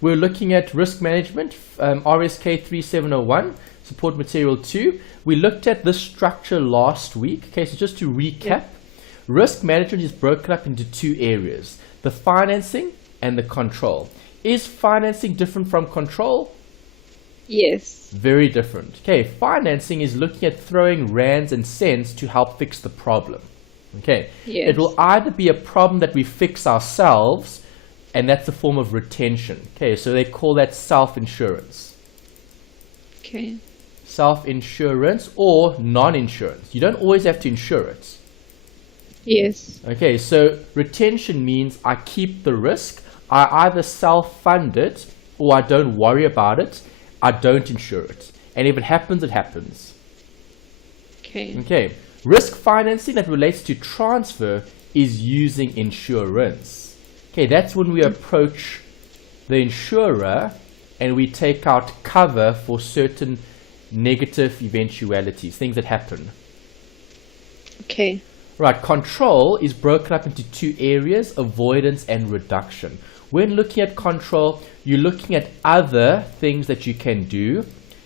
We're looking at risk management, RSK3701, support material 2. We looked at this structure last week. Okay, so just to recap, risk management is broken up into two areas, the financing and the control. Is financing different from control? Yes. Very different. Okay, financing is looking at throwing rands and cents to help fix the problem. Okay, Yes. it will either be a problem that we fix ourselves, and that's a form of retention. Okay, so they call that self-insurance. Okay. Self-insurance or non-insurance. You don't always have to insure it. Yes. Okay, so retention means I keep the risk. I either self-fund it or I don't worry about it. I don't insure it. And if it happens, it happens. Okay. Okay, risk financing that relates to transfer is using insurance. Okay, that's when we approach the insurer and we take out cover for certain negative eventualities, things that happen. Okay. Right, control is broken up into two areas, avoidance and reduction. When looking at control, you're looking at other things that you can do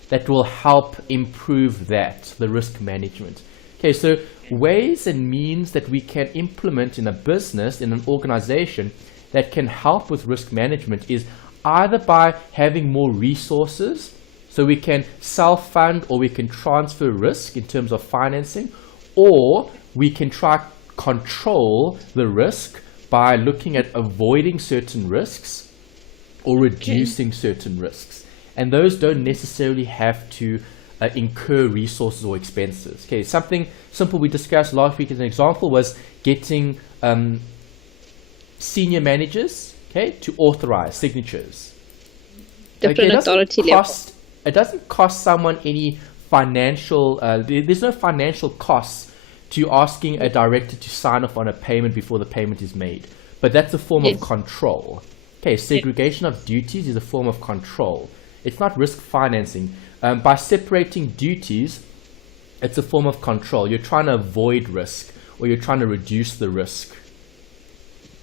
that will help improve that, the risk management. Okay, so ways and means that we can implement in a business, in an organization, that can help with risk management is either by having more resources, so we can self-fund or we can transfer risk in terms of financing, or we can try control the risk by looking at avoiding certain risks or reducing certain risks. And those don't necessarily have to incur resources or expenses. Okay, something simple we discussed last week as an example was getting senior managers, okay, to authorize signatures. Different authority level. It doesn't cost someone any financial, there's no financial costs to asking a director to sign off on a payment before the payment is made. But that's a form of control. Okay, segregation of duties is a form of control. It's not risk financing. By separating duties, it's a form of control. You're trying to avoid risk or you're trying to reduce the risk.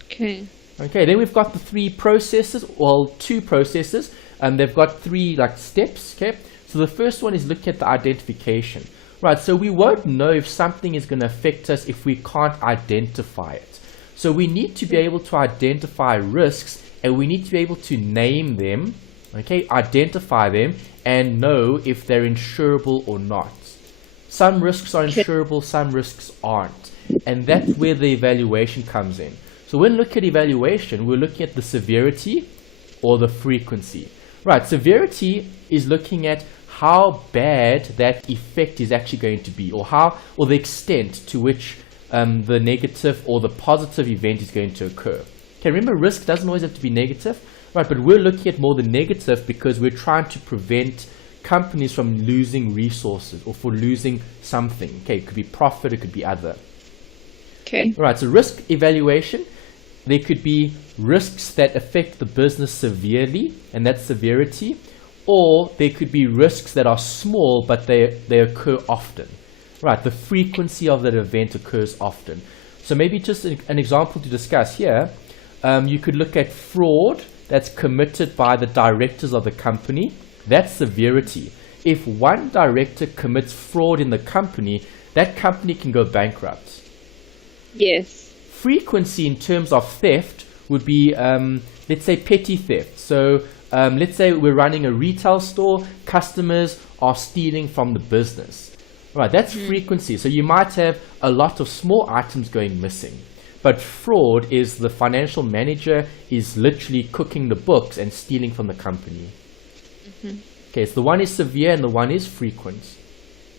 Okay. Okay, then we've got the three processes, well, two processes. They've got three steps. Okay, so the first one is looking at the identification. Right, so we won't know if something is going to affect us if we can't identify it. So we need to be able to identify risks and we need to be able to name them, okay, identify them and know if they're insurable or not. Some risks are insurable, some risks aren't. And that's where the evaluation comes in. So when we look at evaluation, we're looking at the severity or the frequency. Right, severity is looking at how bad that effect is actually going to be, or the extent to which the negative or the positive event is going to occur. Okay, remember, risk doesn't always have to be negative, right? But we're looking at more the negative because we're trying to prevent companies from losing resources or for losing something. Okay, it could be profit, it could be other. Okay. All right, so risk evaluation, there could be risks that affect the business severely, and that's severity. Or there could be risks that are small, but they occur often. Right, the frequency of that event occurs often. So maybe just an example to discuss here, you could look at fraud that's committed by the directors of the company. That's severity. If one director commits fraud in the company, that company can go bankrupt. Yes. Frequency in terms of theft would be, let's say, petty theft. So let's say we're running a retail store, customers are stealing from the business. Right, that's frequency. So you might have a lot of small items going missing. But fraud is the financial manager is literally cooking the books and stealing from the company. Okay, so the one is severe and the one is frequent.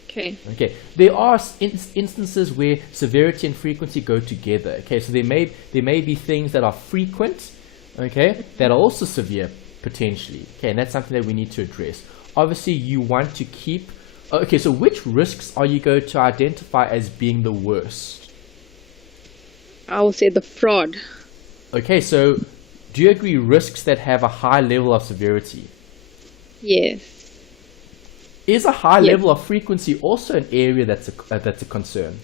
Okay. Okay, there are instances where severity and frequency go together. Okay, so there may be things that are frequent, okay, that are also severe potentially. Okay, and that's something that we need to address. Obviously, you want to keep. Okay, so which risks are you going to identify as being the worst? I will say the fraud. Okay, so do you agree risks that have a high level of severity? Yes. Is a high level of frequency also an area that's a concern?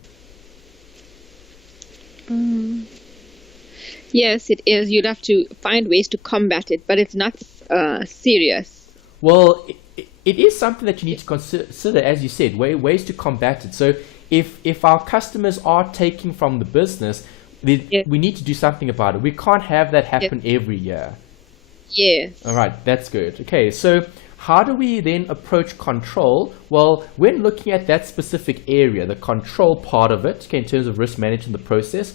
Yes, it is. You'd have to find ways to combat it, but it's not serious. Well, it is something that you need to consider, as you said, ways to combat it. So if our customers are taking from the business, we need to do something about it. We can't have that happen every year. Yes. All right, that's good. Okay, so how do we then approach control? Well, when looking at that specific area, the control part of it, okay, in terms of risk management, the process,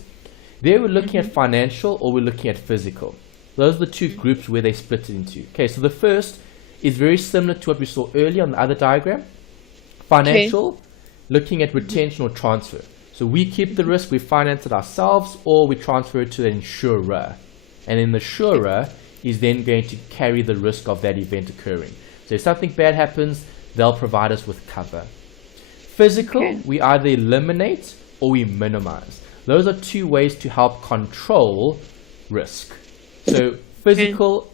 there we're looking at financial or we're looking at physical. Those are the two groups where they split it into. Okay, so the first is very similar to what we saw earlier on the other diagram. Financial, looking at retention or transfer. So we keep the risk, we finance it ourselves, or we transfer it to the insurer. And then the insurer is then going to carry the risk of that event occurring. So if something bad happens, they'll provide us with cover. Physical, we either eliminate or we minimize. Those are two ways to help control risk. So physical,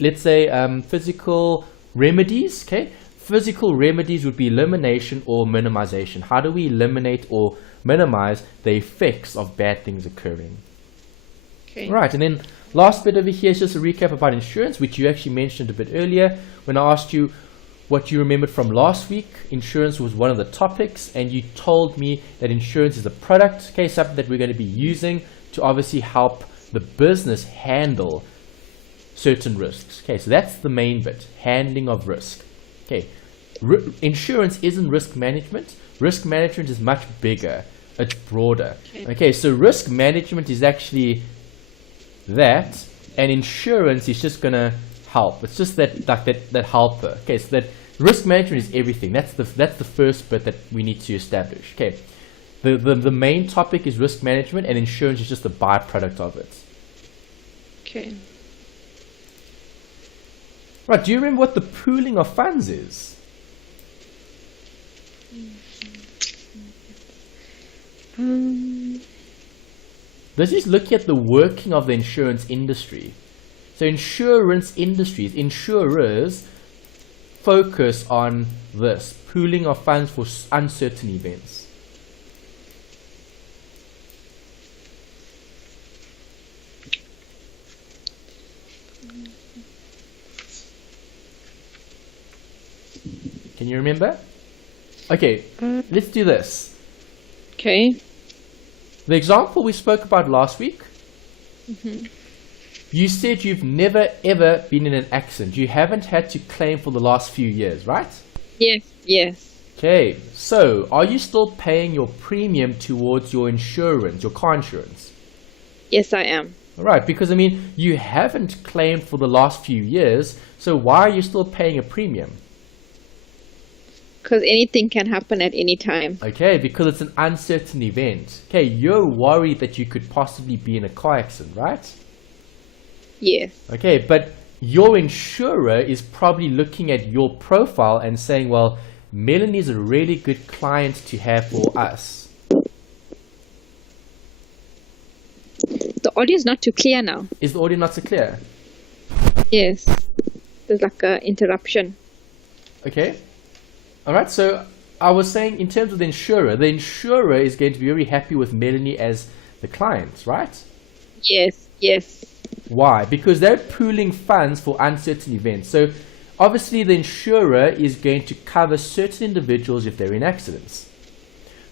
let's say physical remedies, okay? Physical remedies would be elimination or minimization. How do we eliminate or minimize the effects of bad things occurring? Okay. Right, and then last bit over here is just a recap about insurance, which you actually mentioned a bit earlier when I asked you what you remembered from last week. Insurance was one of the topics, and you told me that insurance is a product, okay, something that we're going to be using to obviously help the business handle certain risks. Okay, so that's the main bit, handling of risk. Okay, insurance isn't risk management. Risk management is much bigger. It's broader. Okay, so risk management is actually that, and insurance is just gonna help. It's just that helper. Okay, so that risk management is everything. That's the first bit that we need to establish. Okay, the main topic is risk management, and insurance is just a byproduct of it. Okay. Right, do you remember what the pooling of funds is? This is looking at the working of the insurance industry. So insurance industries, insurers focus on this, pooling of funds for uncertain events. Can you remember? Okay, let's do this. Okay. The example we spoke about last week, you said you've never ever been in an accident. You haven't had to claim for the last few years, right? Yes, yes. Okay, so are you still paying your premium towards your insurance, your car insurance? Yes, I am. All right, because I mean, you haven't claimed for the last few years, so why are you still paying a premium? Because anything can happen at any time. Okay, because it's an uncertain event. Okay, you're worried that you could possibly be in a car accident, right? Yes. Okay, but your insurer is probably looking at your profile and saying, well, Melanie is a really good client to have for us. The audio is not too clear now. Is the audio not so clear? Yes. There's like an interruption. Okay. All right, so I was saying in terms of the insurer is going to be very happy with Melanie as the client, right? Yes, yes. Why? Because they're pooling funds for uncertain events. So obviously the insurer is going to cover certain individuals if they're in accidents.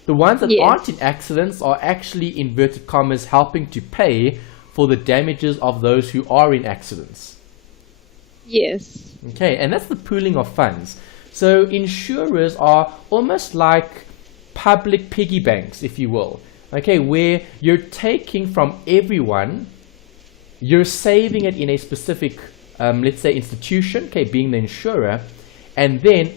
The ones that aren't in accidents are actually, inverted commas, helping to pay for the damages of those who are in accidents. Yes. Okay, and that's the pooling of funds. So insurers are almost like public piggy banks, if you will. Okay, where you're taking from everyone, you're saving it in a specific, let's say, institution, okay, being the insurer, and then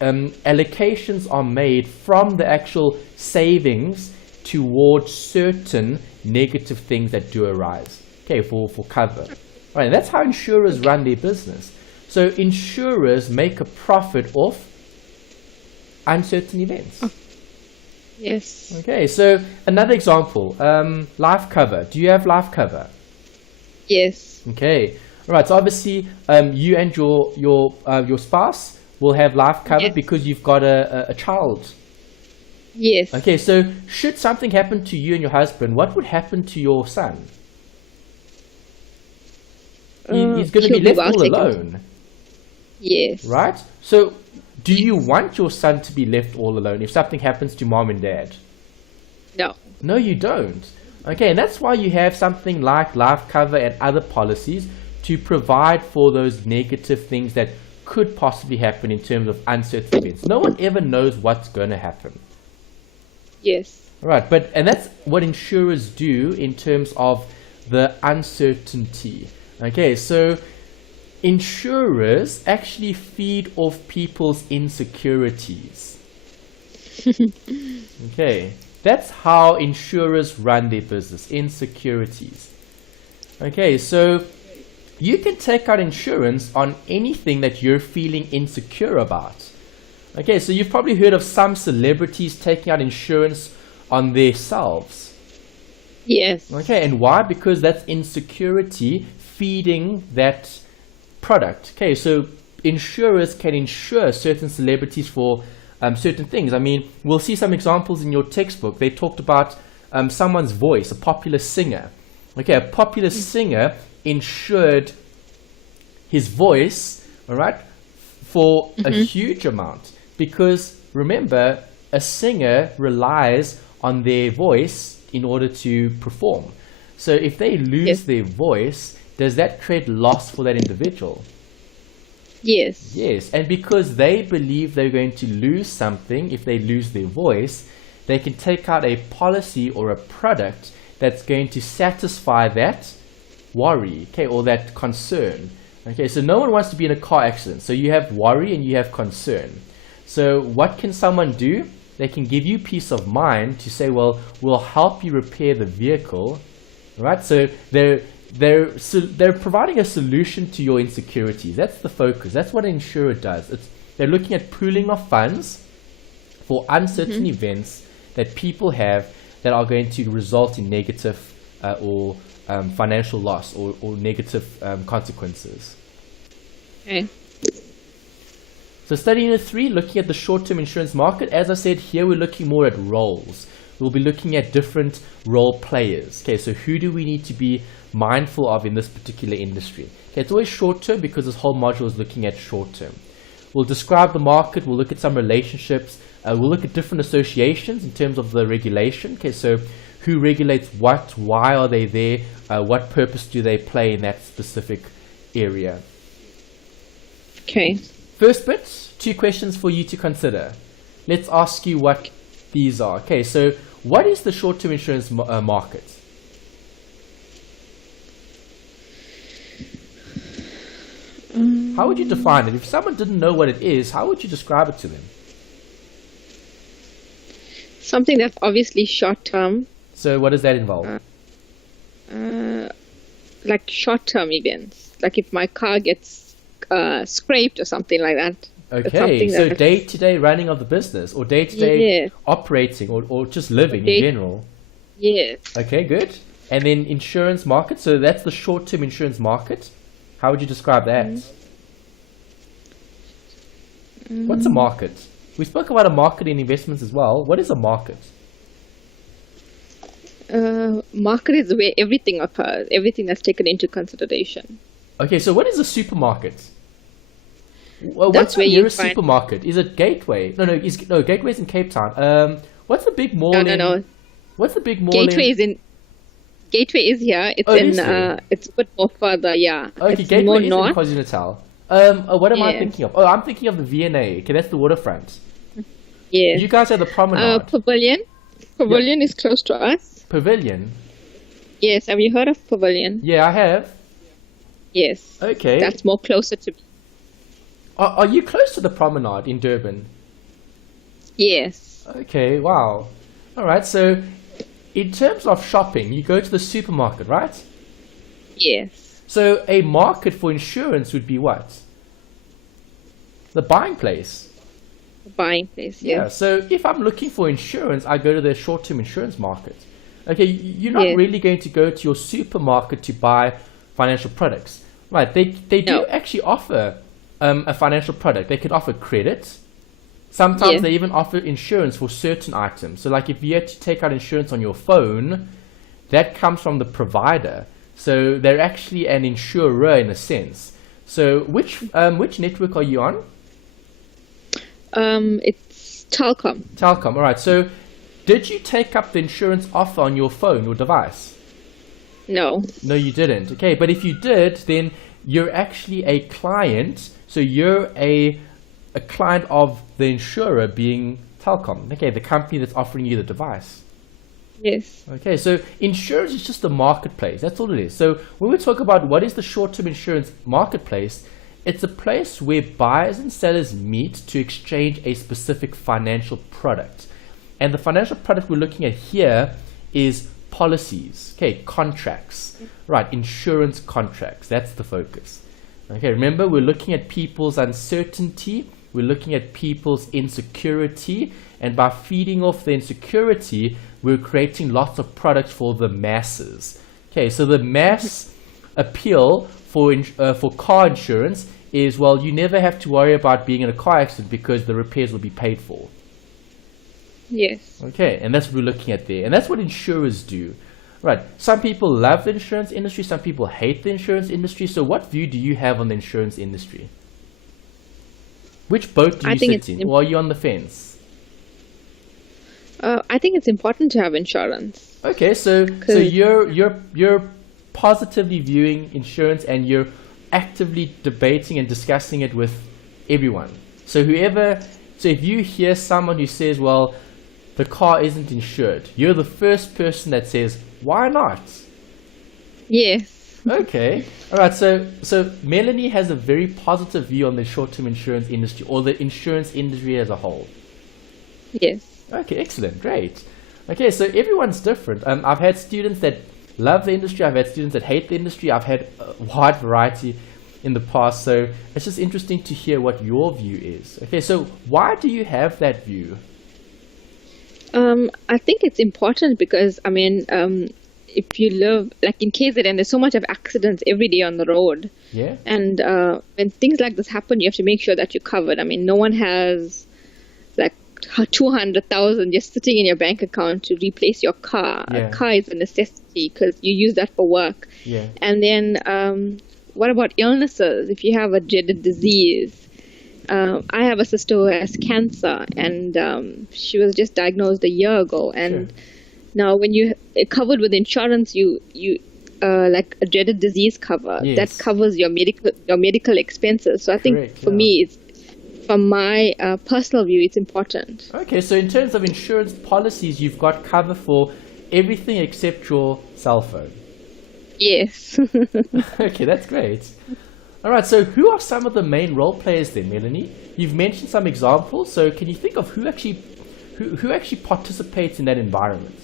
allocations are made from the actual savings towards certain negative things that do arise, okay, for cover. Right, and that's how insurers run their business. So insurers make a profit off uncertain events. Oh. Yes. Okay, so another example, life cover. Do you have life cover? Yes. Okay. All right. So obviously, you and your spouse will have life cover because you've got a child. Yes. Okay. So should something happen to you and your husband, what would happen to your son? He's going to be he'll be left well all taken. alone, Yes. right? So do you want your son to be left all alone if something happens to mom and dad? No. No, you don't. Okay, and that's why you have something like life cover and other policies to provide for those negative things that could possibly happen in terms of uncertain events. No one ever knows what's going to happen. Yes. Right, and that's what insurers do in terms of the uncertainty. Okay, so insurers actually feed off people's insecurities. Okay, that's how insurers run their business, insecurities. Okay, so you can take out insurance on anything that you're feeling insecure about. Okay, so you've probably heard of some celebrities taking out insurance on themselves. Yes. Okay, and why? Because that's insecurity feeding that product. Okay, so insurers can insure certain celebrities for certain things. I mean, we'll see some examples in your textbook. They talked about someone's voice, a popular singer. Okay, a popular singer insured his voice, all right, for a huge amount. Because remember, a singer relies on their voice in order to perform. So if they lose their voice, does that create loss for that individual? Yes. Yes, and because they believe they're going to lose something if they lose their voice, they can take out a policy or a product that's going to satisfy that worry, okay, or that concern. Okay, so no one wants to be in a car accident. So you have worry and you have concern. So what can someone do? They can give you peace of mind to say, well, we'll help you repair the vehicle, right? So they're providing a solution to your insecurities. That's the focus. That's what an insurer does. They're looking at pooling of funds for uncertain events that people have that are going to result in negative or financial loss or negative consequences. Okay. So study unit 3, looking at the short-term insurance market. As I said, here we're looking more at roles. We'll be looking at different role players. Okay, so who do we need to be mindful of in this particular industry? Okay, it's always short-term because this whole module is looking at short-term. We'll describe the market. We'll look at some relationships. We'll look at different associations in terms of the regulation. Okay, so who regulates what? Why are they there? What purpose do they play in that specific area? Okay. First bit, 2 questions for you to consider. Let's ask you what these are. Okay, so what is the short-term insurance market? How would you define it? If someone didn't know what it is, how would you describe it to them? Something that's obviously short-term. So what does that involve? Like short-term events. Like if my car gets scraped or something like that. Okay, so day-to-day running of the business or day-to-day operating or just living in general. Yes. Okay, good. And then insurance market, so that's the short-term insurance market. How would you describe that? What's a market? We spoke about a market in investments as well. What is a market? Market is where everything occurs, everything that's taken into consideration. Okay, so what is a supermarket? That's what's the where you nearest find... supermarket? Is it Gateway? No, Gateway's in Cape Town. What's the big mall No. What's the big mall Gateway is here. It's it's a bit more further, yeah. Okay, it's Gateway more is north. in KwaZulu-Natal. What am I thinking of? Oh, I'm thinking of the V&A. Okay, that's the waterfront. Yes. You guys have the promenade. Pavilion. Pavilion is close to us. Pavilion? Yes, have you heard of Pavilion? Yeah, I have. Yes. Okay. That's more closer to me. Are you close to the promenade in Durban? Yes. Okay, wow. Alright, so in terms of shopping, you go to the supermarket, right? Yes. So a market for insurance would be what? The buying place. The buying place, yes. Yeah, so if I'm looking for insurance, I go to the short-term insurance market. Okay, you're not really going to go to your supermarket to buy financial products. Right, they do actually offer a financial product. They could offer credit. Sometimes they even offer insurance for certain items. So like if you had to take out insurance on your phone, that comes from the provider. So they're actually an insurer in a sense. So which network are you on? It's Telkom. Telkom. All right. So did you take up the insurance offer on your phone or device? No. No, you didn't. Okay, but if you did, then you're actually a client. So you're a client of the insurer, being Telkom. Okay, the company that's offering you the device. Yes. Okay, so insurance is just a marketplace. That's all it is. So when we talk about what is the short-term insurance marketplace, it's a place where buyers and sellers meet to exchange a specific financial product. And the financial product we're looking at here is policies, okay, contracts, right, insurance contracts. That's the focus. Okay, remember, we're looking at people's uncertainty, we're looking at people's insecurity, and by feeding off the insecurity, we're creating lots of products for the masses. Okay, so the mass appeal for car insurance is, well, you never have to worry about being in a car accident because the repairs will be paid for. Yes. Okay, and that's what we're looking at there. And that's what insurers do. Right, some people love the insurance industry, some people hate the insurance industry. So what view do you have on the insurance industry? Which boat do you sit in? Or are you on the fence? I think it's important to have insurance. Okay, so you're positively viewing insurance and you're actively debating and discussing it with everyone. So if you hear someone who says, well, the car isn't insured, you're the first person that says, why not? Yes. Okay. All right. So Melanie has a very positive view on the short-term insurance industry, or the insurance industry as a whole. Yes. Okay. Excellent. Great. Okay. So everyone's different. I've had students that love the industry. I've had students that hate the industry. I've had a wide variety in the past. So it's just interesting to hear what your view is. Okay. So why do you have that view? I think it's important because, I mean, if you live, like in KZN, there's so much of accidents every day on the road. Yeah. And when things like this happen, you have to make sure that you're covered. I mean, no one has like 200,000 just sitting in your bank account to replace your car. Yeah. A car is a necessity because you use that for work. Yeah. And then what about illnesses? If you have a dreaded disease, I have a sister who has cancer, and she was just diagnosed a year ago. And now, when you covered with insurance, you like a dreaded disease cover that covers your medical expenses. So I think for me, it's, from my personal view, it's important. Okay, so in terms of insurance policies, you've got cover for everything except your cell phone. Yes. Okay, that's great. All right, so who are some of the main role players then, Melanie? You've mentioned some examples, so can you think of who actually participates in that environment?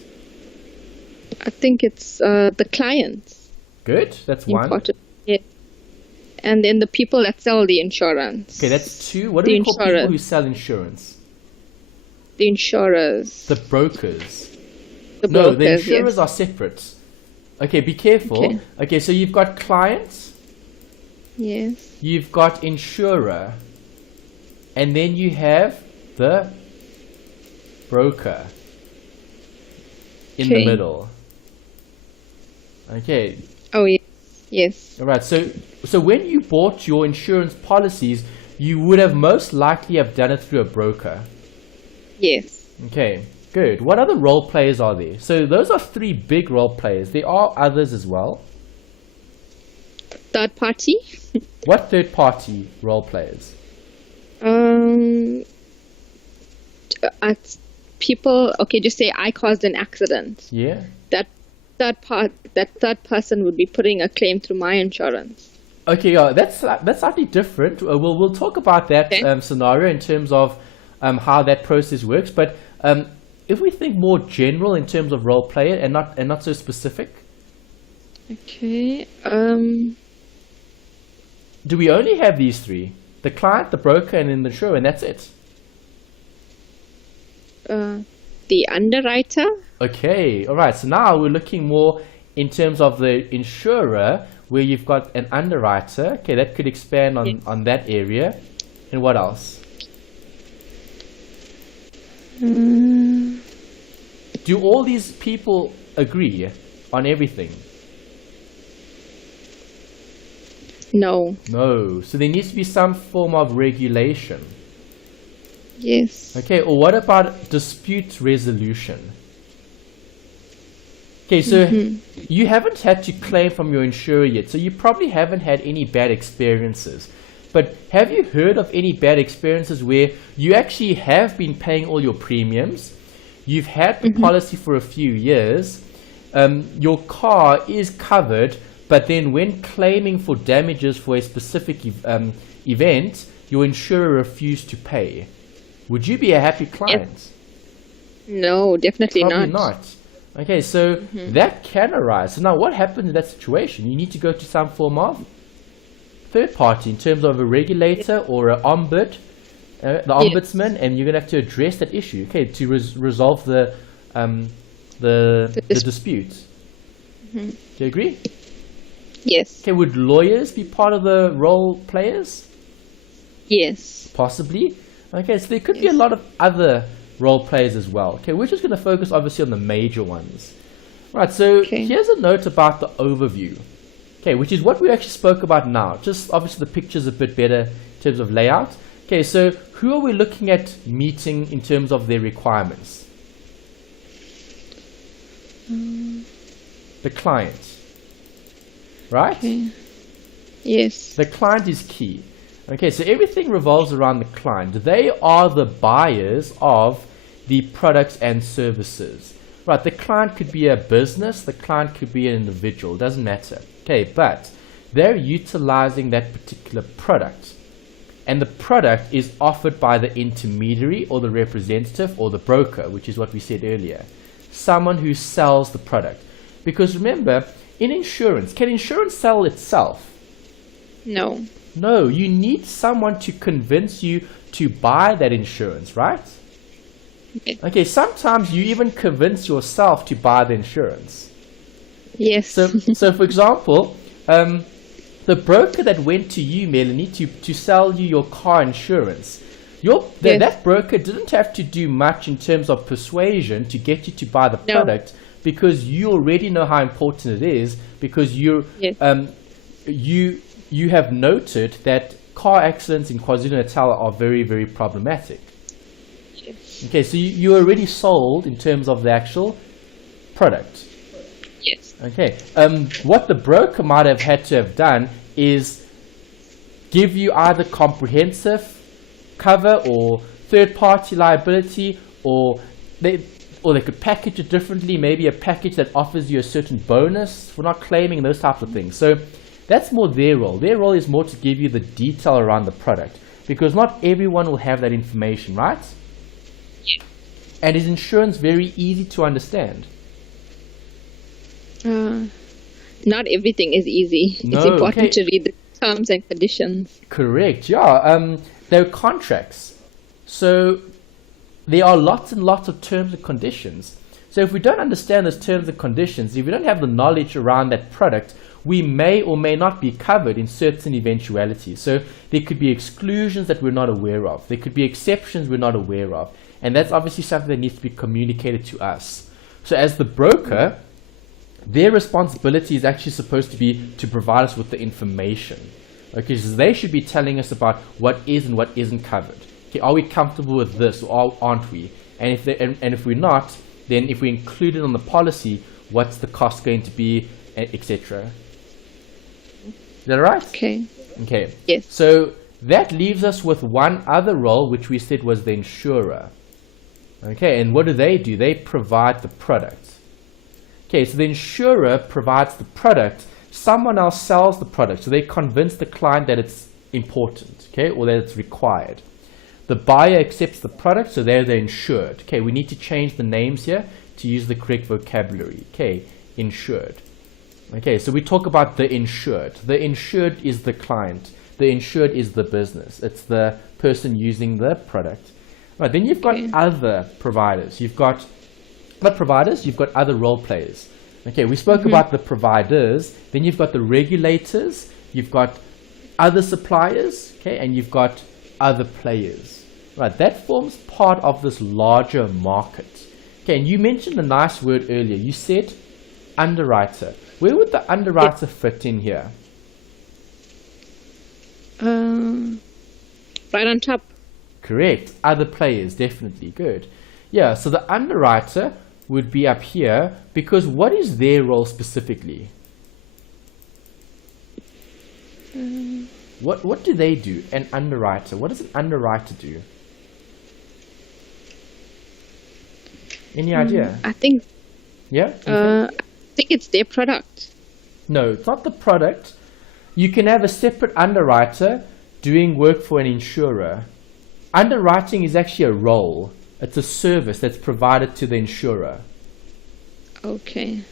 I think it's the clients. Good, that's important. Yeah. And then the people that sell the insurance. Okay, that's two. What do we call people who sell insurance? The insurers. The brokers. No, the insurers are separate. Okay, be careful. Okay, so you've got clients. Yes. You've got insurer. And then you have the broker in the middle. Okay. Oh, yes. Yes. All right. So when you bought your insurance policies, you would have most likely have done it through a broker. Yes. Okay. Good. What other role players are there? So those are three big role players. There are others as well. Third party. What third party role players? People. Okay, just say I caused an accident. Yeah. That third person would be putting a claim through my insurance. Okay, that's slightly different. We'll talk about that scenario in terms of how that process works. But if we think more general in terms of role player and not so specific. Okay. Do we only have these three? The client, the broker, and then the insurer, and that's it? The underwriter. Okay, all right. So now we're looking more in terms of the insurer, where you've got an underwriter. Okay, that could expand on that area. And what else? Do all these people agree on everything? No. No. So there needs to be some form of regulation. Yes. Okay, or what about dispute resolution? Okay, so you haven't had to claim from your insurer yet, so you probably haven't had any bad experiences. But have you heard of any bad experiences where you actually have been paying all your premiums, you've had the policy for a few years, your car is covered, but then when claiming for damages for a specific event, your insurer refused to pay? Would you be a happy client? No, definitely Probably not. not. Okay, so that can arise. So now what happens in that situation? You need to go to some form of third party in terms of a regulator or an ombud, the ombudsman, and you're going to have to address that issue, okay, to resolve the dispute. Do you agree? Yes. Okay, would lawyers be part of the role players? Yes. Possibly. Okay, so there could be a lot of other role players as well. Okay, we're just going to focus obviously on the major ones. Right, so here's a note about the overview. Okay, which is what we actually spoke about now. Just obviously the picture's a bit better in terms of layout. Okay, so who are we looking at meeting in terms of their requirements? The client. Right? Okay. Yes. The client is key. Okay, so everything revolves around the client. They are the buyers of the products and services. Right, the client could be a business, the client could be an individual, doesn't matter. Okay, but they're utilizing that particular product. And the product is offered by the intermediary or the representative or the broker, which is what we said earlier. Someone who sells the product. Because remember, in insurance, can insurance sell itself? No. No, you need someone to convince you to buy that insurance, right? Okay, sometimes you even convince yourself to buy the insurance. Yes. So for example, the broker that went to you, Melanie, to sell you your car insurance, that broker didn't have to do much in terms of persuasion to get you to buy the product, because you already know how important it is, because you have noted that car accidents in KwaZulu-Natal are very, very problematic. Yes. Okay, so you're already sold in terms of the actual product. Yes. Okay, what the broker might have had to have done is give you either comprehensive cover or third-party liability, or they could package it differently, maybe a package that offers you a certain bonus for not claiming, those types of things. So that's more their role. Their role is more to give you the detail around the product, because not everyone will have that information, right? Yeah. And is insurance very easy to understand? Not everything is easy. It's important to read the terms and conditions. Correct, yeah. There are contracts. So there are lots and lots of terms and conditions. So if we don't understand those terms and conditions, if we don't have the knowledge around that product, we may or may not be covered in certain eventualities. So there could be exclusions that we're not aware of. There could be exceptions we're not aware of. And that's obviously something that needs to be communicated to us. So as the broker, their responsibility is actually supposed to be to provide us with the information. Okay, so they should be telling us about what is and what isn't covered. Okay, are we comfortable with this, or aren't we? And if we're not, then if we include it on the policy, what's the cost going to be, etc. Is that right? Okay. Okay. Yes. So that leaves us with one other role, which we said was the insurer. Okay, and what do? They provide the product. Okay, so the insurer provides the product. Someone else sells the product, so they convince the client that it's important, okay, or that it's required. The buyer accepts the product, so they're the insured. Okay, we need to change the names here to use the correct vocabulary. Okay, insured. Okay, so we talk about the insured. The insured is the client. The insured is the business. It's the person using the product. Right, then you've got other providers. You've got other role players. Okay, we spoke about the providers. Then you've got the regulators. You've got other suppliers. Okay, and you've got other players. Right, that forms part of this larger market. Okay, and you mentioned a nice word earlier. You said underwriter. Where would the underwriter fit in here? Right on top. Correct. Other players, definitely. Good. Yeah, so the underwriter would be up here because what is their role specifically? What do they do? An underwriter. What does an underwriter do? Any idea? I think. Yeah? I think it's their product. No, it's not the product. You can have a separate underwriter doing work for an insurer. Underwriting is actually a role. It's a service that's provided to the insurer. Okay.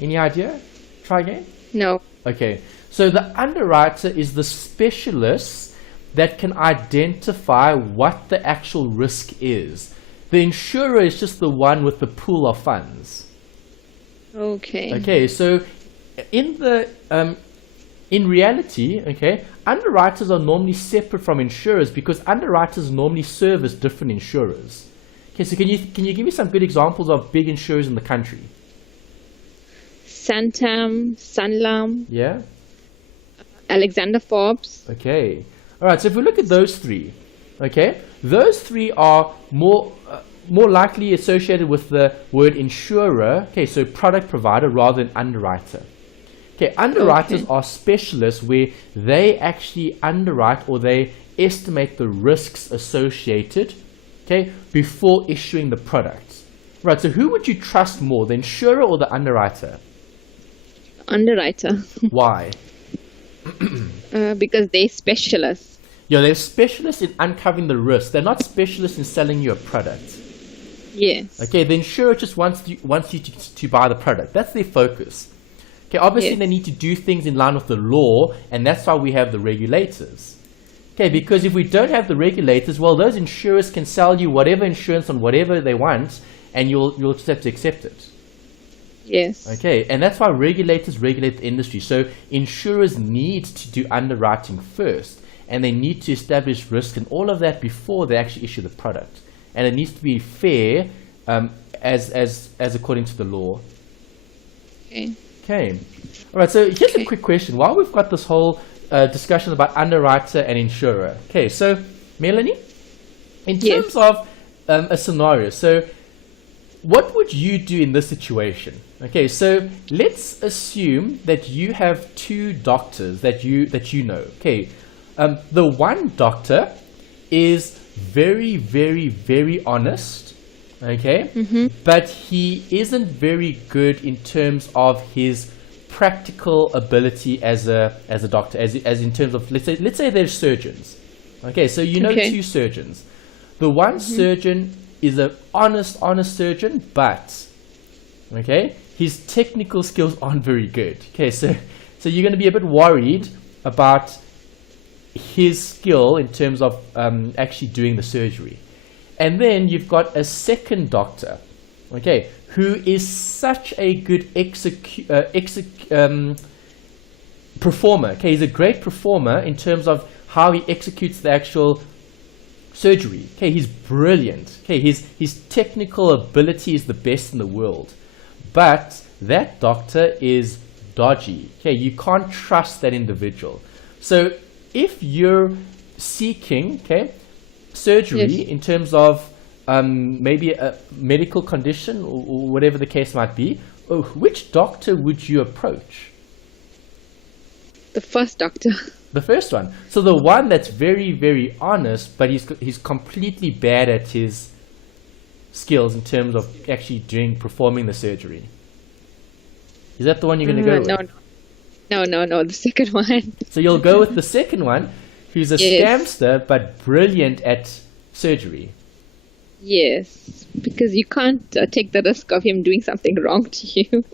Any idea? Try again? No. Okay. So the underwriter is the specialist that can identify what the actual risk is. The insurer is just the one with the pool of funds. Okay. Okay, so in reality, okay, underwriters are normally separate from insurers because underwriters normally service different insurers. Okay, so can you give me some good examples of big insurers in the country? Santam, Sanlam, Yeah. Alexander Forbes. Okay. All right. So if we look at those three, okay, those three are more likely associated with the word insurer. Okay, so product provider rather than underwriter. Okay, underwriters are specialists where they actually underwrite or they estimate the risks associated, okay, before issuing the product. Right, so who would you trust more, the insurer or the underwriter? Underwriter. Why? Because they're specialists. Yeah, they're specialists in uncovering the risk. They're not specialists in selling you a product. Yes. Okay, the insurer just wants you to buy the product. That's their focus. Okay, obviously they need to do things in line with the law, and that's why we have the regulators. Okay, because if we don't have the regulators, well, those insurers can sell you whatever insurance on whatever they want, and you'll just have to accept it. Yes. Okay, and that's why regulators regulate the industry. So insurers need to do underwriting first, and they need to establish risk and all of that before they actually issue the product. And it needs to be fair, as according to the law. Okay. Okay. All right. So here's a quick question. While we've got this whole discussion about underwriter and insurer. Okay. So Melanie, in terms of a scenario, so what would you do in this situation? Okay. So let's assume that you have two doctors that you know. Okay. The one doctor is very, very, very honest. Okay, but he isn't very good in terms of his practical ability as a doctor, as in terms of let's say they're surgeons. Okay, so you know two surgeons. The one surgeon is an honest surgeon, but okay, his technical skills aren't very good. Okay, so you're going to be a bit worried about his skill in terms of actually doing the surgery. And then you've got a second doctor, okay, who is such a good performer. Okay, he's a great performer in terms of how he executes the actual surgery. Okay, he's brilliant. Okay, his technical ability is the best in the world. But that doctor is dodgy. Okay, you can't trust that individual. So if you're seeking, okay, surgery in terms of maybe a medical condition or whatever the case might be, which doctor would you approach? The first doctor. The first one. So the one that's very, very honest, but he's completely bad at his skills in terms of actually performing the surgery. Is that the one you're going to go with? No, the second one. So you'll go with the second one, who's a scamster but brilliant at surgery. Yes, because you can't take the risk of him doing something wrong to you.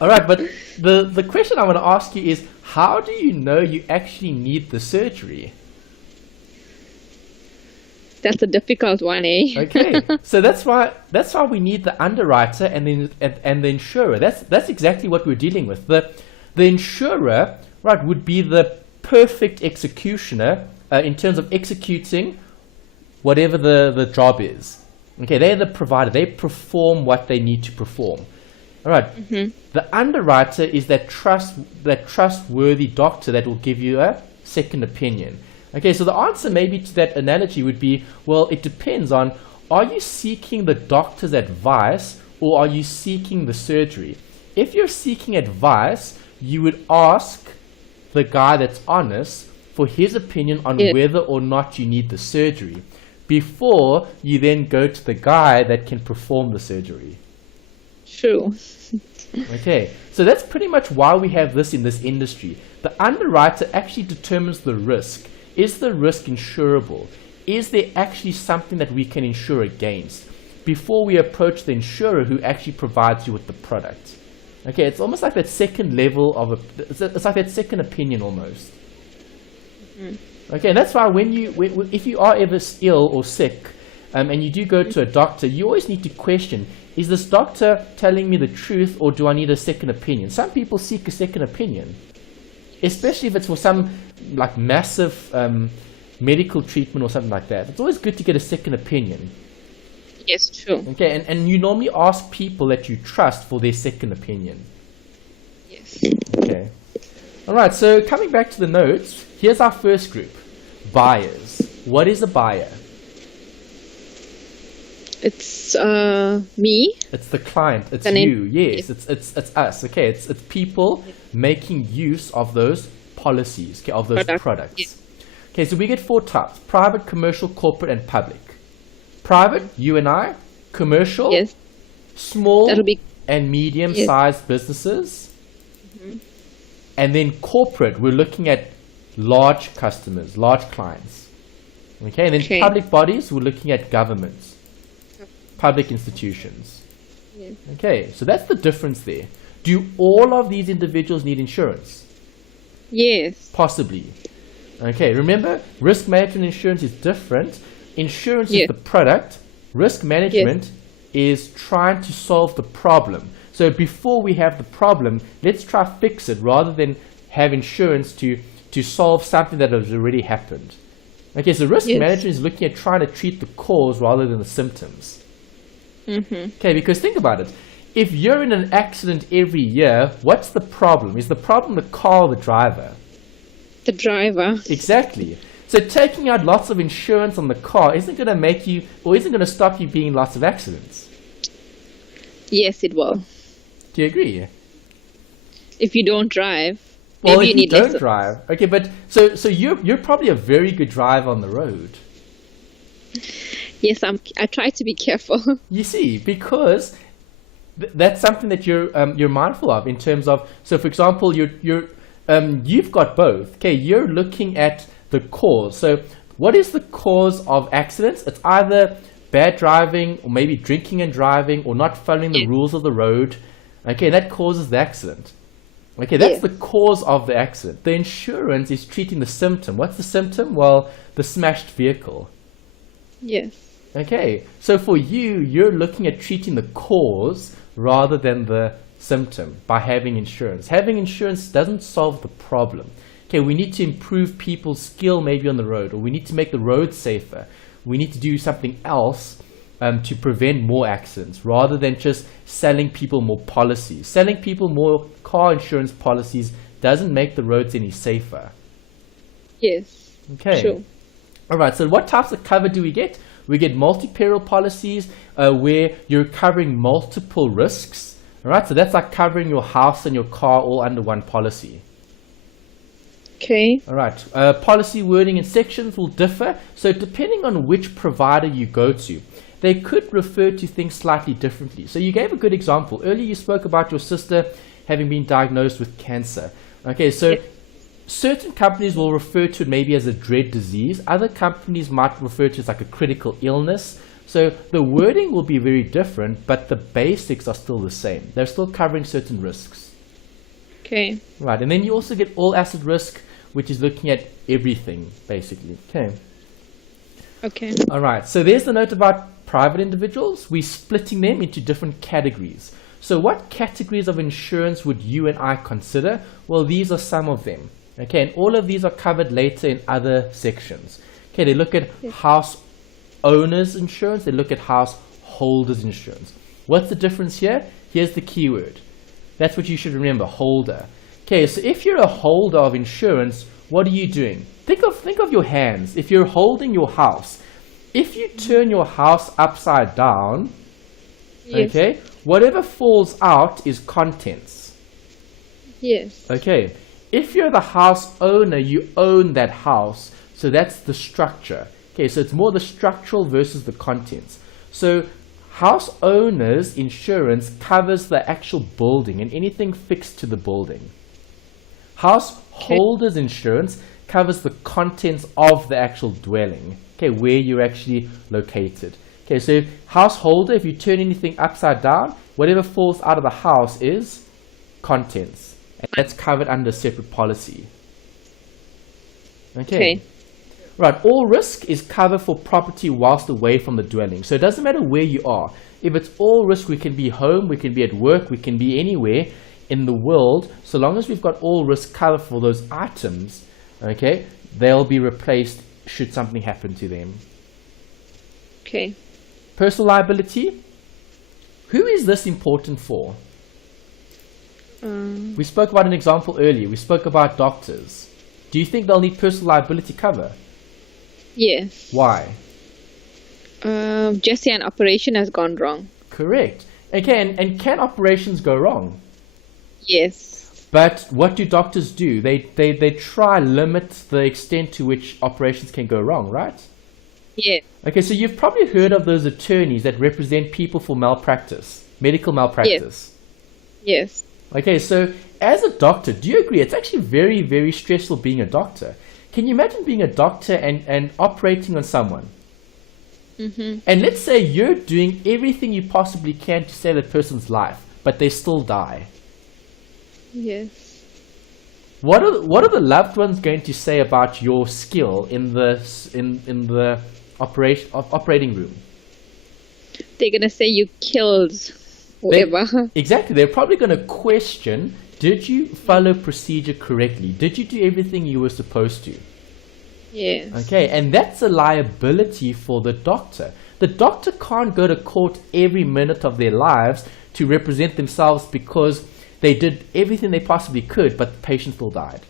All right, but the question I want to ask you is, how do you know you actually need the surgery? That's a difficult one, eh? Okay, so that's why we need the underwriter and the insurer. That's exactly what we're dealing with. The insurer, right, would be the perfect executioner in terms of executing whatever the job is. Okay, they're the provider. They perform what they need to perform. All right. The underwriter is that trustworthy doctor that will give you a second opinion? Okay, so the answer maybe to that analogy would be, well, it depends on, are you seeking the doctor's advice or are you seeking the surgery? If you're seeking advice, you would ask the guy that's honest for his opinion on whether or not you need the surgery before you then go to the guy that can perform the surgery. True. Okay, so that's pretty much why we have this in this industry. The underwriter actually determines the risk. Is the risk insurable? Is there actually something that we can insure against before we approach the insurer who actually provides you with the product? Okay, it's almost like that second level of it's like that second opinion almost. Okay, and that's why if you are ever ill or sick, and you do go to a doctor, you always need to question, is this doctor telling me the truth or do I need a second opinion? Some people seek a second opinion, especially if it's for some like massive medical treatment or something like that. It's always good to get a second opinion. Yes, true. Okay, and you normally ask people that you trust for their second opinion. Yes. Okay. All right, so coming back to the notes, here's our first group, buyers. What is a buyer? It's me. It's the client. It's The you. Yes, it's us. Okay, it's people making use of those policies, okay, of those products. Yes. Okay, so we get 4 types: private, commercial, corporate, and public. Private, you and I. Commercial, Yes. small That'll be and medium-sized businesses. And then corporate, we're looking at large customers, large clients. Okay, and then Okay. public bodies, we're looking at governments, public institutions. Yes. Okay, so that's the difference there. Do all of these individuals need insurance? Yes. Possibly. Okay, remember, risk management insurance is different. Insurance is Yes. the product. Risk management is trying to solve the problem. So before we have the problem, let's try fix it rather than have insurance to solve something that has already happened. Okay, so risk management is looking at trying to treat the cause rather than the symptoms. Okay, because think about it. If you're in an accident every year, what's the problem? Is the problem the car or the driver? The driver. Exactly. So taking out lots of insurance on the car isn't going to make you, or isn't going to stop you being in lots of accidents. Yes, it will. Do you agree? If you don't drive, Well, maybe if you you need don't lessons. drive, okay, but so you're probably a very good driver on the road. Yes, I try to be careful. You see, because that's something that you're mindful of in terms of. So, for example, you've got both. Okay, you're looking at the cause. So, what is the cause of accidents? It's either bad driving, or maybe drinking and driving, or not following the rules of the road. Okay, that causes the accident. Okay, that's the cause of the accident. The insurance is treating the symptom. What's the symptom? Well, the smashed vehicle. Yes. Okay, so for you, you're looking at treating the cause rather than the symptom by having insurance. Having insurance doesn't solve the problem. Okay, we need to improve people's skill maybe on the road, or we need to make the road safer. We need to do something else to prevent more accidents rather than just selling people more policies. Selling people more car insurance policies doesn't make the roads any safer. Yes. Okay. Sure. All right, so what types of cover do we get? We get multi-peril policies where you're covering multiple risks. All right, so that's like covering your house and your car all under one policy. Okay. All right, policy wording and sections will differ. So depending on which provider you go to, they could refer to things slightly differently. So you gave a good example. Earlier you spoke about your sister having been diagnosed with cancer. Okay, so certain companies will refer to it maybe as a dread disease. Other companies might refer to it as like a critical illness. So the wording will be very different, but the basics are still the same. They're still covering certain risks. Okay. Right, and then you also get all asset risk, which is looking at everything, basically. Okay. Okay. All right, so there's the note about private individuals. We're splitting them into different categories. So what categories of insurance would you and I consider? Well, these are some of them. Okay, and all of these are covered later in other sections. Okay, they look at house owners insurance, they look at householders insurance. What's the difference here? Here's the keyword. That's what you should remember, holder. Okay, so if you're a holder of insurance, what are you doing? Think of your hands. If you're holding your house, if you turn your house upside down, Yes. okay, whatever falls out is contents. Yes. Okay, if you're the house owner, you own that house, so that's the structure. Okay, so it's more the structural versus the contents. So house owners insurance covers the actual building and anything fixed to the building. Householders insurance covers the contents of the actual dwelling, okay, where you're actually located. Okay, so householder, if you turn anything upside down, whatever falls out of the house is contents. And that's covered under a separate policy. Okay. Right, all risk is cover for property whilst away from the dwelling. So it doesn't matter where you are. If it's all risk, we can be home, we can be at work, we can be anywhere in the world. So long as we've got all risk cover for those items, okay, they'll be replaced should something happen to them. Okay. Personal liability. Who is this important for? We spoke about an example earlier. We spoke about doctors. Do you think they'll need personal liability cover? Yes. Why? Just say an operation has gone wrong. Correct. Okay, and can operations go wrong? Yes. But what do doctors do? They try limit the extent to which operations can go wrong, right? Yes. Okay, so you've probably heard of those attorneys that represent people for malpractice, medical malpractice. Yes. Okay, so as a doctor, do you agree it's actually very, very stressful being a doctor? Can you imagine being a doctor and operating on someone? Mm-hmm. And let's say you're doing everything you possibly can to save that person's life, but they still die. Yes. What are the loved ones going to say about your skill in the operating room? They're gonna say you killed whoever. Exactly. They're probably going to question, did you follow procedure correctly? Did you do everything you were supposed to? Yes. Okay, and that's a liability for the doctor. The doctor can't go to court every minute of their lives to represent themselves because they did everything they possibly could, but the patient still died.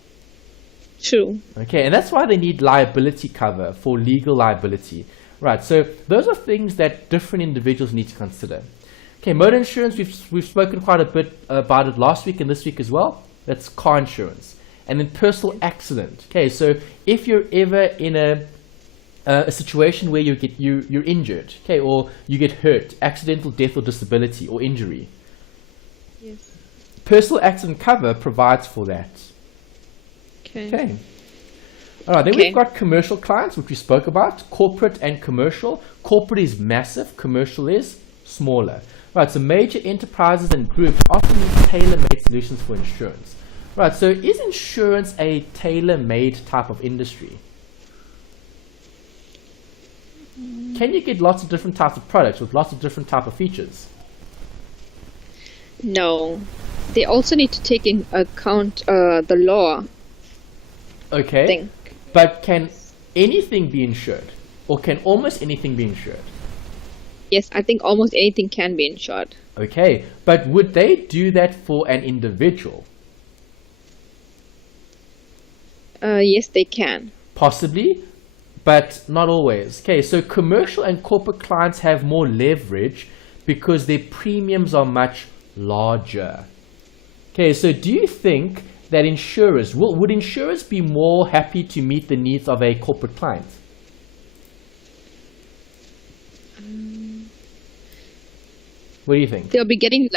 True. Okay, and that's why they need liability cover for legal liability. Right, so those are things that different individuals need to consider. Okay, motor insurance, we've spoken quite a bit about it last week and this week as well. That's car insurance. And then personal accident. Okay, so if you're ever in a situation where you're injured, okay, or you get hurt, accidental death or disability or injury. Yes. Personal accident cover provides for that. Okay. All right, then we've got commercial clients, which we spoke about, corporate and commercial. Corporate is massive, commercial is smaller. Right, so major enterprises and groups often need tailor-made solutions for insurance. Right, so is insurance a tailor-made type of industry? Can you get lots of different types of products with lots of different type of features? No. They also need to take in account the law. Okay, but can anything be insured? Or can almost anything be insured? Yes, I think almost anything can be insured. Okay, but would they do that for an individual? Yes, they can. Possibly, but not always. Okay, so commercial and corporate clients have more leverage because their premiums are much larger. Okay, so do you think that insurers, would insurers be more happy to meet the needs of a corporate client? What do you think? They'll be getting,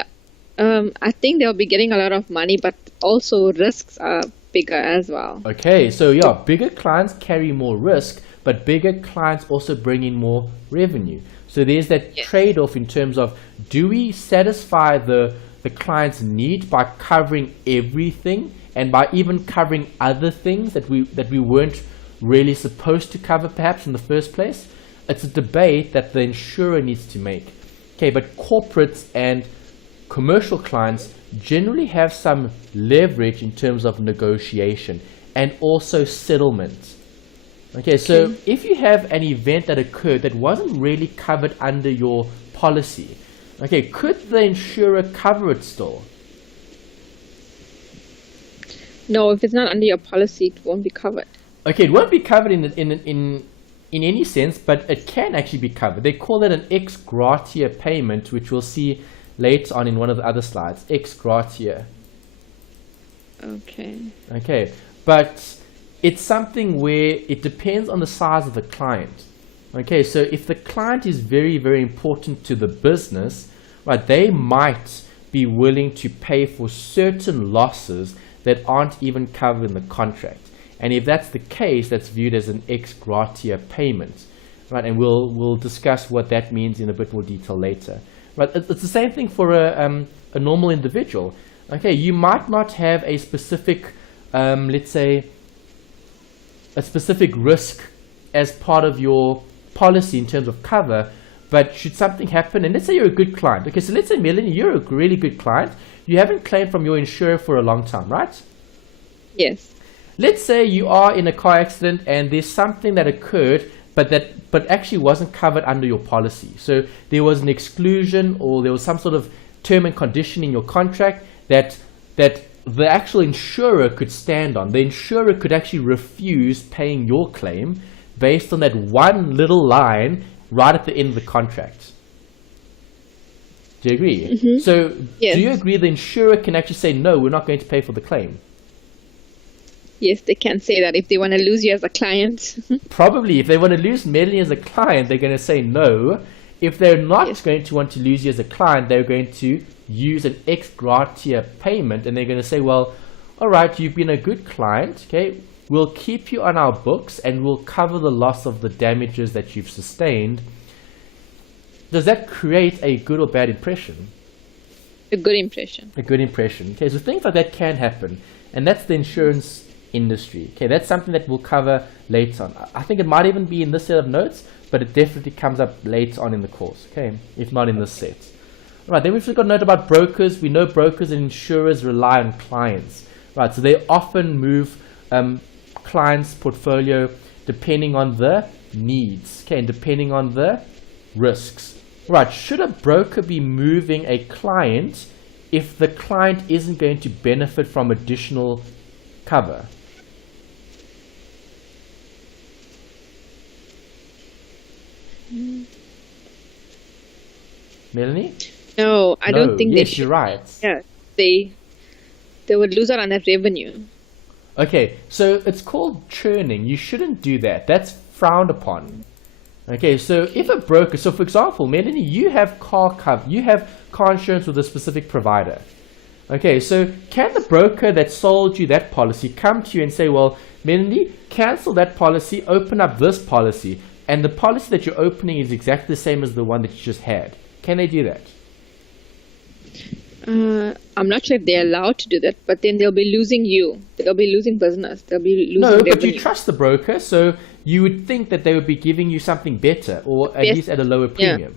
I think they'll be getting a lot of money, but also risks are bigger as well. Okay, so yeah, bigger clients carry more risk, but bigger clients also bring in more revenue. So there's that trade-off in terms of, do we satisfy the client's need by covering everything and by even covering other things that we weren't really supposed to cover perhaps in the first place? It's a debate that the insurer needs to make. Okay, but corporates and commercial clients generally have some leverage in terms of negotiation and also settlement. Okay, so if you have an event that occurred that wasn't really covered under your policy, okay, could the insurer cover it still? No, if it's not under your policy, it won't be covered. Okay, it won't be covered in any sense, but it can actually be covered. They call it an ex gratia payment, which we'll see later on in one of the other slides. Ex gratia. Okay. Okay, but it's something where it depends on the size of the client. Okay, so if the client is very, very important to the business, right, they might be willing to pay for certain losses that aren't even covered in the contract. And if that's the case, that's viewed as an ex gratia payment, right? And we'll discuss what that means in a bit more detail later. Right? It's the same thing for a normal individual. Okay, you might not have a specific, let's say, a specific risk as part of your policy in terms of cover, but should something happen, and let's say you're a good client. Okay, so let's say, Melanie, you're a really good client. You haven't claimed from your insurer for a long time, right? Yes. Let's say you are in a car accident and there's something that occurred, but actually wasn't covered under your policy. So there was an exclusion, or there was some sort of term and condition in your contract that the actual insurer could stand on. The insurer could actually refuse paying your claim based on that one little line right at the end of the contract. Do you agree? Mm-hmm. So yes. Do you agree the insurer can actually say, no, we're not going to pay for the claim? Yes, they can say that if they want to lose you as a client. Probably. If they want to lose Melanie as a client, they're going to say no. If they're not going to want to lose you as a client, they're going to use an ex gratia payment, and they're going to say, well, all right, you've been a good client, okay, we'll keep you on our books and we'll cover the loss of the damages that you've sustained. Does that create a good or bad impression? A good impression. A good impression. Okay, so things like that can happen, and that's the insurance industry. Okay, that's something that we'll cover later on. I think it might even be in this set of notes, but it definitely comes up later on in the course, okay, if not in this set. Right, then we've just got a note about brokers. We know brokers and insurers rely on clients, right? So they often move clients' portfolio depending on the needs, okay, and depending on the risks. Right, should a broker be moving a client if the client isn't going to benefit from additional cover? Melanie? No, I don't think yes, they should. You're right. Yeah, they would lose out on that revenue. Okay, so it's called churning. You shouldn't do that. That's frowned upon. Okay, so if a broker, so for example, Melanie, you have car insurance with a specific provider. Okay, so can the broker that sold you that policy come to you and say, well, Melanie, cancel that policy, open up this policy, and the policy that you're opening is exactly the same as the one that you just had? Can they do that? I'm not sure if they're allowed to do that, but then they'll be losing you. They'll be losing business. They'll be losing No, but revenue. you trust the broker, so you would think that they would be giving you something better, or at least at a lower premium.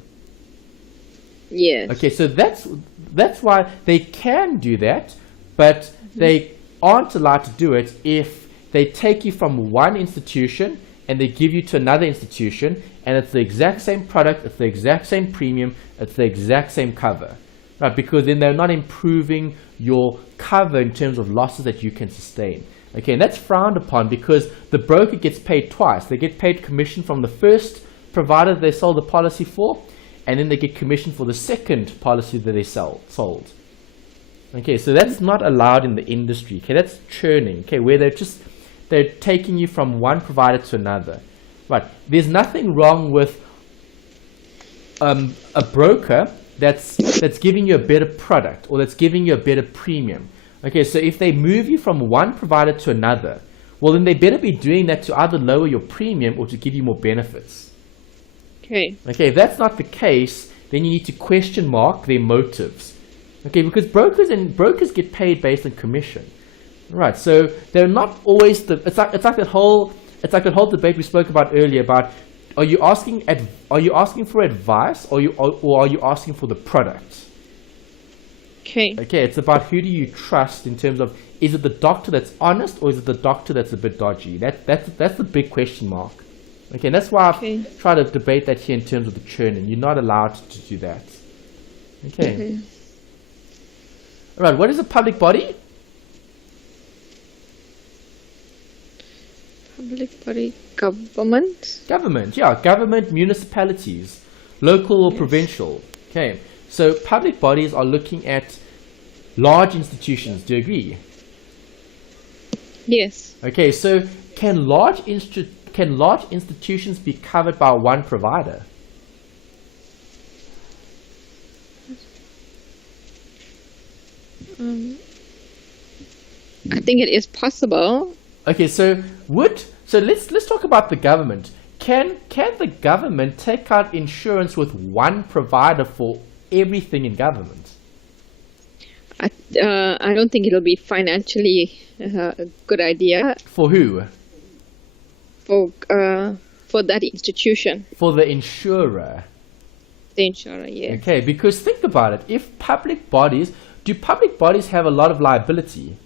Yes. Okay, so that's why they can do that, but they aren't allowed to do it if they take you from one institution and they give you to another institution, and it's the exact same product, it's the exact same premium, it's the exact same cover. Right, because then they're not improving your cover in terms of losses that you can sustain. Okay, and that's frowned upon because the broker gets paid twice. They get paid commission from the first provider they sold the policy for, and then they get commission for the second policy that they sold. Okay, so that's not allowed in the industry. Okay, that's churning. Okay, where they're taking you from one provider to another. Right, there's nothing wrong with a broker that's giving you a better product, or that's giving you a better premium. Okay, so if they move you from one provider to another, well, then they better be doing that to either lower your premium or to give you more benefits. Okay. Okay, if that's not the case, then you need to question mark their motives. Okay, because brokers get paid based on commission. Right, so they're not always it's like that whole debate we spoke about earlier about, are you asking for advice, or are you asking for the product? Okay. Okay, it's about who do you trust in terms of, is it the doctor that's honest, or is it the doctor that's a bit dodgy? That's the big question mark. Okay, and that's why I've tried to debate that here in terms of the churning. You're not allowed to do that. Okay. All right, what is a public body? Public body, government. Government, yeah, government, municipalities, local or provincial. Okay, so public bodies are looking at large institutions. Do you agree? Yes. Okay, so can large institutions be covered by one provider? I think it is possible. Okay, so let's talk about the government. Can the government take out insurance with one provider for everything in government? I don't think it'll be financially a good idea. For who? For that institution. For the insurer. The insurer, yes. Okay, because think about it. If do public bodies have a lot of liability?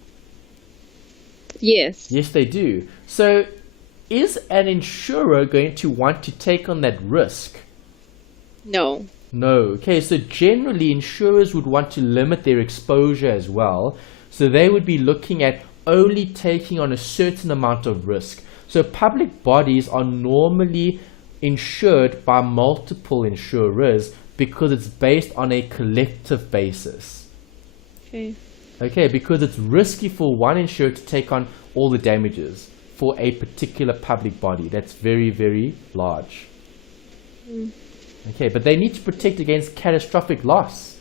Yes. Yes, they do. So is an insurer going to want to take on that risk? No. No. Okay, so generally insurers would want to limit their exposure as well. So they would be looking at only taking on a certain amount of risk. So public bodies are normally insured by multiple insurers because it's based on a collective basis. Okay. Okay, because it's risky for one insurer to take on all the damages for a particular public body that's very, very large. Okay, but they need to protect against catastrophic loss.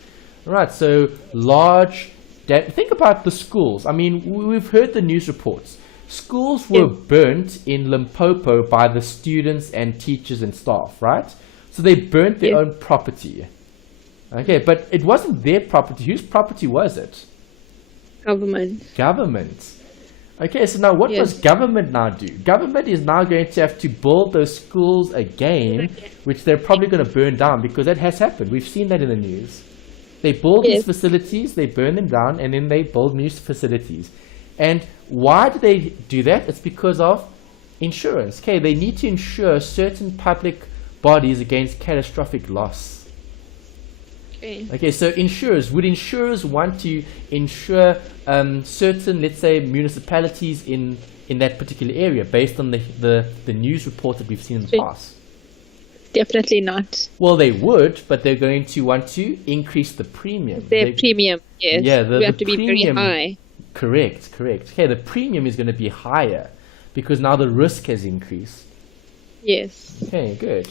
Right, so think about the schools. I mean, we've heard the news reports. Schools were burnt in Limpopo by the students and teachers and staff, right? So they burnt their own property. Okay, but it wasn't their property. Whose property was it? Government. Okay, so now what does government now do? Government is now going to have to build those schools again, which they're probably going to burn down because that has happened. We've seen that in the news. They build these facilities, they burn them down, and then they build new facilities. And why do they do that? It's because of insurance. Okay, they need to insure certain public bodies against catastrophic loss. Okay, so would insurers want to insure certain, let's say, municipalities in that particular area based on the news reports that we've seen in the past? Definitely not. Well, they would, but they're going to want to increase the premium. Their premium, yes. Yeah, we have to be very high. Correct. Okay, the premium is going to be higher because now the risk has increased. Yes. Okay, good.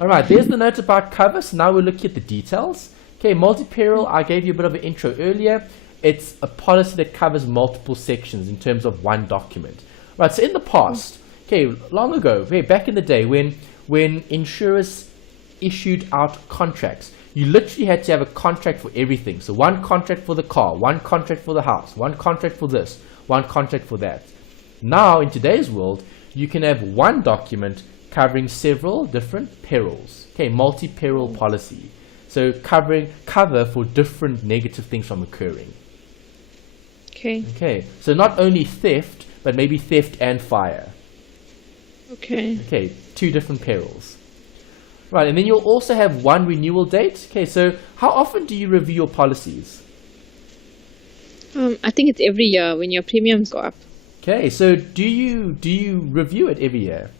All right, there's the note about cover. So now we're looking at the details. Okay, multi-peril, I gave you a bit of an intro earlier. It's a policy that covers multiple sections in terms of one document. Right, so in the past, okay, long ago, back in the day when insurers issued out contracts, you literally had to have a contract for everything. So one contract for the car, one contract for the house, one contract for this, one contract for that. Now, in today's world, you can have one document covering several different perils. Okay, multi-peril policy. So cover for different negative things from occurring. Okay, so not only theft, but maybe theft and fire. Okay, two different perils. Right, and then you'll also have one renewal date. Okay, so how often do you review your policies? I think it's every year when your premiums go up. Okay, so do you review it every year?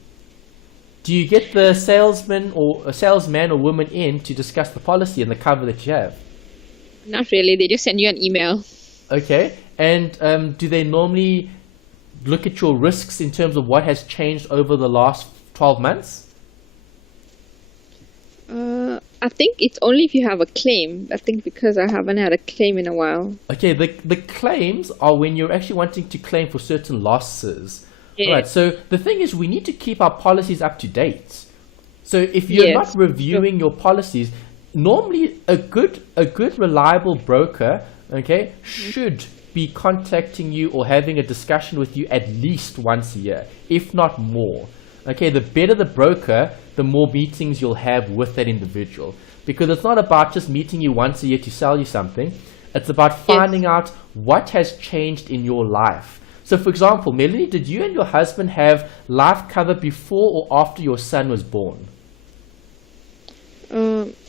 Do you get the salesman or woman in to discuss the policy and the cover that you have? Not really. They just send you an email. Okay, and do they normally look at your risks in terms of what has changed over the last 12 months? I think it's only if you have a claim. I think because I haven't had a claim in a while. Okay, the claims are when you're actually wanting to claim for certain losses. Yeah. Right, so the thing is we need to keep our policies up to date. So if you're not reviewing your policies, normally a good reliable broker, okay, should be contacting you or having a discussion with you at least once a year, if not more. Okay, the better the broker, the more meetings you'll have with that individual. Because it's not about just meeting you once a year to sell you something. It's about finding out what has changed in your life. So for example, Melanie, did you and your husband have life cover before or after your son was born?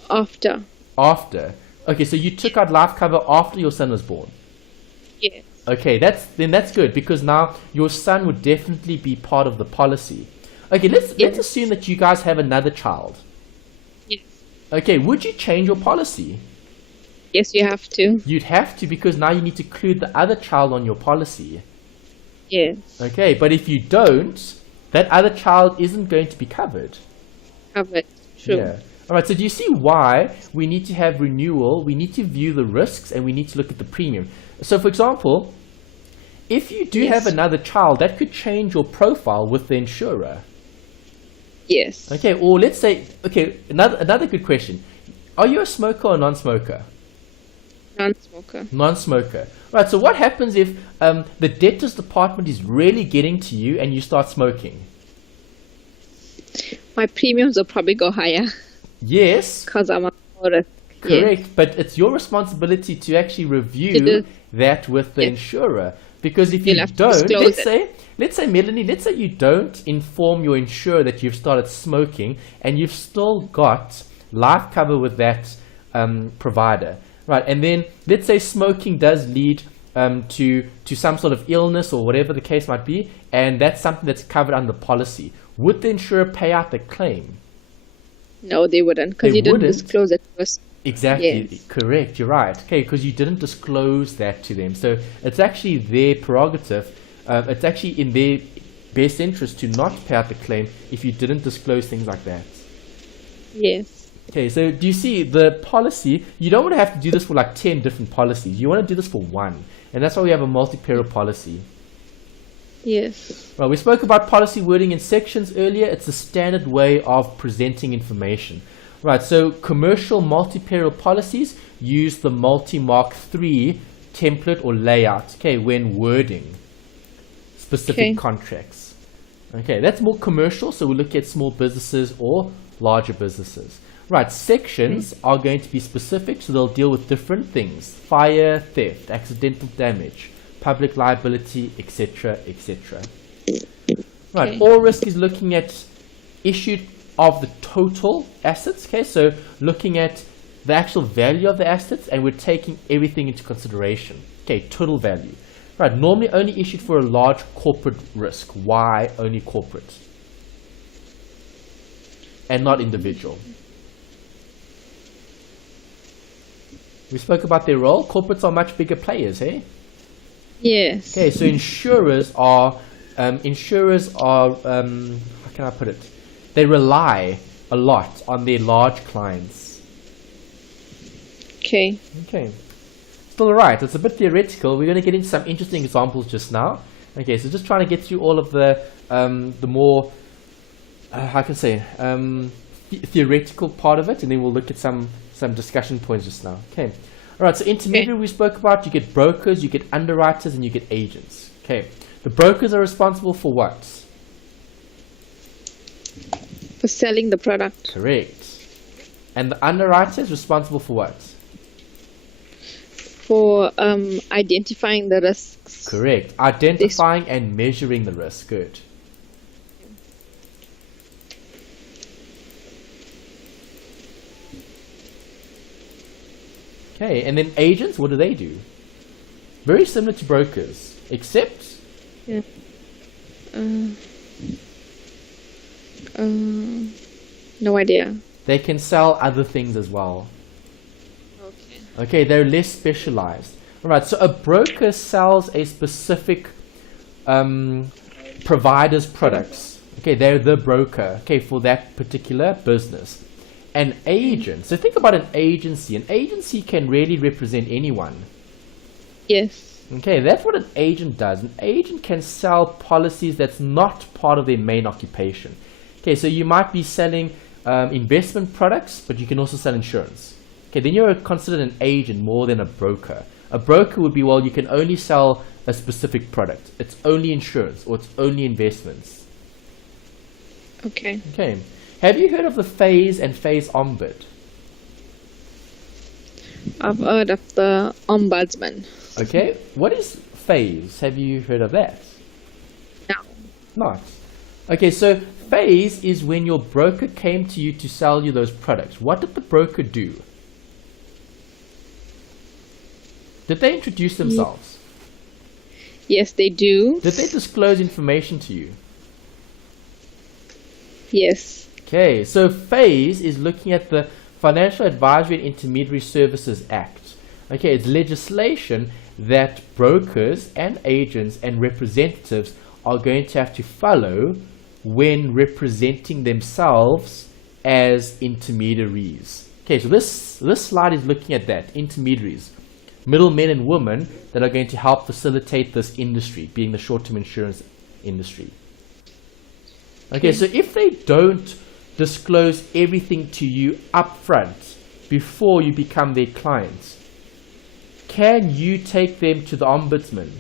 After. After. Okay, so you took out life cover after your son was born? Yes. Okay, that's good, because now your son would definitely be part of the policy. Okay, let's assume that you guys have another child. Yes. Okay, would you change your policy? Yes, you have to. You'd have to, because now you need to include the other child on your policy. Yes. Okay, but if you don't, that other child isn't going to be covered. Covered. True. Yeah. All right, so do you see why we need to have renewal? We need to view the risks and we need to look at the premium. So, for example, if you do have another child, that could change your profile with the insurer. Yes. Okay, or let's say, another good question. Are you a smoker or non-smoker? Non-smoker. Non-smoker. Right, so what happens if the debtors department is really getting to you and you start smoking? My premiums will probably go higher. Yes. Because I'm a risk. Correct, Yes. but it's your responsibility to actually review that with the insurer. Because if you You'll have to don't, disclose let's say, Melanie, let's say you don't inform your insurer that you've started smoking and you've still got life cover with that provider. Right, and then let's say smoking does lead to some sort of illness or whatever the case might be, and that's something that's covered under the policy. Would the insurer pay out the claim? No, they wouldn't, because you didn't disclose it first. Exactly, Yes. correct, you're right. Okay, because you didn't disclose that to them. So it's actually their prerogative. It's actually in their best interest to not pay out the claim if you didn't disclose things like that. Yes. Okay, so do you see the policy? You don't want to have to do this for like 10 different policies. You want to do this for one. And that's why we have a multi-peril policy. Yes. Well, we spoke about policy wording in sections earlier. It's a standard way of presenting information. Right, so commercial multi-peril policies use the multi-mark 3 template or layout, okay, when wording specific contracts. Okay, that's more commercial, so we'll look at small businesses or larger businesses. Right, sections are going to be specific, so they'll deal with different things: fire, theft, accidental damage, public liability, etc., etc. Right, all risk is looking at issued of the total assets. Okay, so looking at the actual value of the assets, and we're taking everything into consideration. Okay, total value. Right, normally only issued for a large corporate risk. Why only corporate and not individual? We spoke about their role. Corporates are much bigger players, eh? Yes. Okay, so insurers are how can I put it? They rely a lot on their large clients. Okay. Okay. Still right. It's a bit theoretical. We're going to get into some interesting examples just now. Okay, so just trying to get through all of the more, how can I say, theoretical part of it, and then we'll look at some discussion points just now. Okay. All right, so intermediary we spoke about. You get brokers, you get underwriters, and you get agents. Okay. The brokers are responsible for what? For selling the product. Correct. And the underwriter is responsible for what? For identifying the risks. Correct. Identifying and measuring the risk. Good. Okay, and then agents, what do they do? Very similar to brokers, except... Yeah. No idea. They can sell other things as well. Okay. Okay, they're less specialized. Alright, so a broker sells a specific provider's products. Okay, they're the broker, okay, for that particular business. An agent, so think about an agency. An agency can really represent anyone. Yes. Okay, that's what an agent does. An agent can sell policies that's not part of their main occupation. Okay, so you might be selling investment products, but you can also sell insurance. Okay, then you're considered an agent more than a broker. A broker would be, well, you can only sell a specific product. It's only insurance or it's only investments. Okay. Okay. Have you heard of the phase and phase ombud? I've heard of the ombudsman. Okay. What is phase? Have you heard of that? No. Not. Okay, so phase is when your broker came to you to sell you those products. What did the broker do? Did they introduce themselves? Yes, they do. Did they disclose information to you? Yes. Okay, so FASE is looking at the Financial Advisory and Intermediary Services Act. Okay, it's legislation that brokers and agents and representatives are going to have to follow when representing themselves as intermediaries. Okay, so this slide is looking at that, intermediaries, middlemen and women that are going to help facilitate this industry, being the short-term insurance industry. Okay, so if they don't disclose everything to you upfront before you become their clients, can you take them to the ombudsman?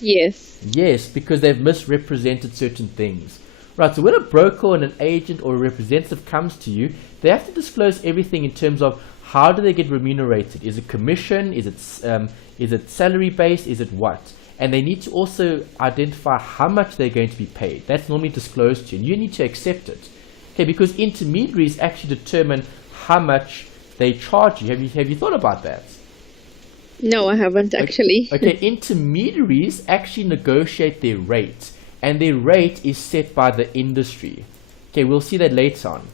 Yes. Yes, because they've misrepresented certain things. Right, so when a broker or an agent or a representative comes to you, they have to disclose everything in terms of how do they get remunerated. Is it commission? Is it salary based? Is it what? And they need to also identify how much they're going to be paid. That's normally disclosed to you, and you need to accept it. Okay, because intermediaries actually determine how much they charge you. Have you thought about that? No, I haven't actually. Okay, intermediaries actually negotiate their rate, and their rate is set by the industry. Okay, we'll see that later on.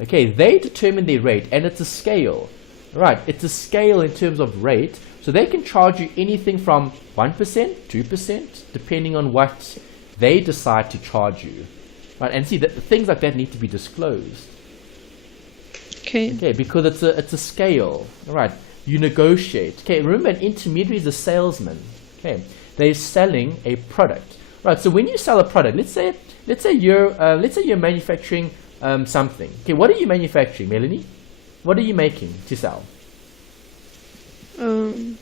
Okay, they determine their rate, and it's a scale. Right, it's a scale in terms of rate, so they can charge you anything from 1%, 2%, depending on what they decide to charge you. Right, and see that things like that need to be disclosed. Okay. Okay, because it's a scale. All right, you negotiate. Okay, remember an intermediary is a salesman. Okay, they're selling a product. Right, so when you sell a product, let's say you're manufacturing something. Okay, what are you manufacturing, Melanie? What are you making to sell? Okay,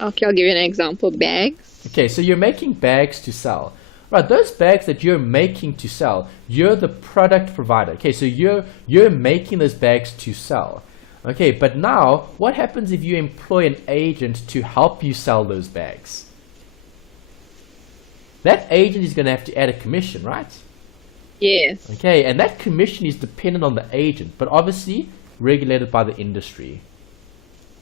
I'll give you an example. Bags. Okay, so you're making bags to sell. Right, those bags that you're making to sell, you're the product provider. Okay, so you're making those bags to sell. Okay, but now what happens if you employ an agent to help you sell those bags? That agent is going to have to add a commission, right? Yes. Okay, and that commission is dependent on the agent, but obviously regulated by the industry.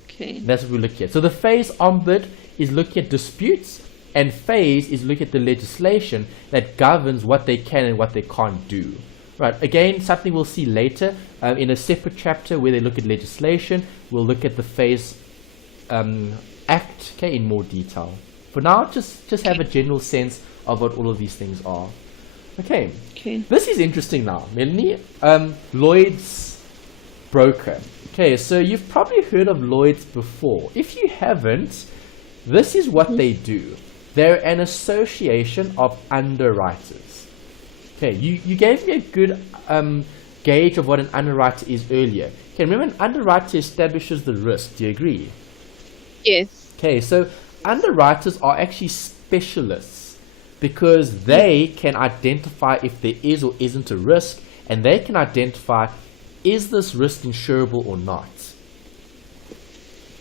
Okay. That's what we look at. So the FASE Ombud is looking at disputes, and FASE is looking at the legislation that governs what they can and what they can't do. Right, again, something we'll see later in a separate chapter where they look at legislation. We'll look at the FASE Act, okay, in more detail. For now, just have a general sense of what all of these things are. Okay. Okay. This is interesting now, Melanie. Lloyd's broker. Okay, so you've probably heard of Lloyd's before. If you haven't, this is what they do. They're an association of underwriters. Okay, you gave me a good gauge of what an underwriter is earlier. Okay, remember an underwriter establishes the risk. Do you agree? Yes. Okay, so underwriters are actually specialists because they can identify if there is or isn't a risk, and they can identify is this risk insurable or not.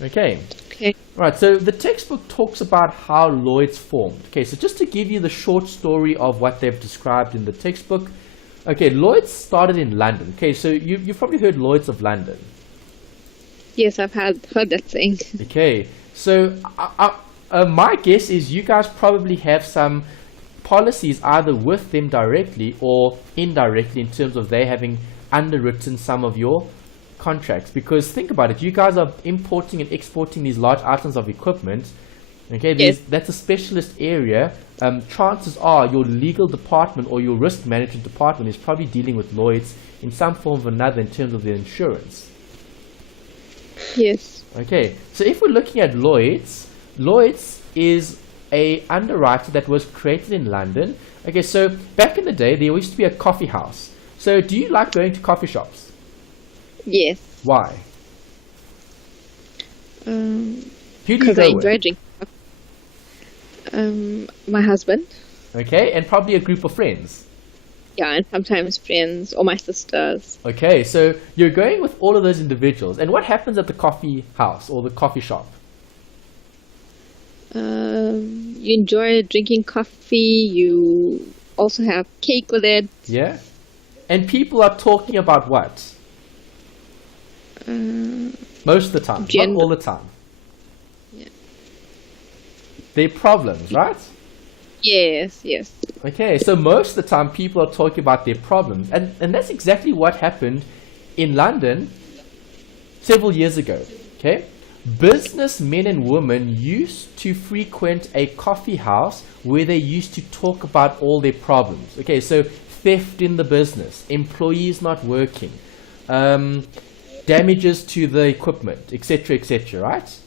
Okay. Okay. Right, so the textbook talks about how Lloyd's formed. Okay, so just to give you the short story of what they've described in the textbook. Okay, Lloyd's started in London. Okay, so you've probably heard Lloyd's of London. Yes, I've heard that saying. Okay, so my guess is you guys probably have some policies either with them directly or indirectly in terms of they having underwritten some of your contracts, because think about it, you guys are importing and exporting these large items of equipment. Okay, yes. That's a specialist area. Chances are your legal department or your risk management department is probably dealing with Lloyd's in some form or another in terms of their insurance. Yes. Okay, so if we're looking at Lloyd's is a underwriter that was created in London. Okay, so back in the day there used to be a coffee house. So do you like going to coffee shops? Yes. Why? Who do you Because go I with? enjoy drinking. My husband. Okay, and probably a group of friends. Yeah, and sometimes friends or my sisters. Okay, so you're going with all of those individuals. And what happens at the coffee house or the coffee shop? You enjoy drinking coffee. You also have cake with it. Yeah? And people are talking about what? Most of the time, not all the time. Yeah. their problems, right? Yes. Okay, so most of the time people are talking about their problems. And that's exactly what happened in London several years ago. Okay? Businessmen and women used to frequent a coffee house where they used to talk about all their problems. Okay, so theft in the business, employees not working, damages to the equipment, etc., right?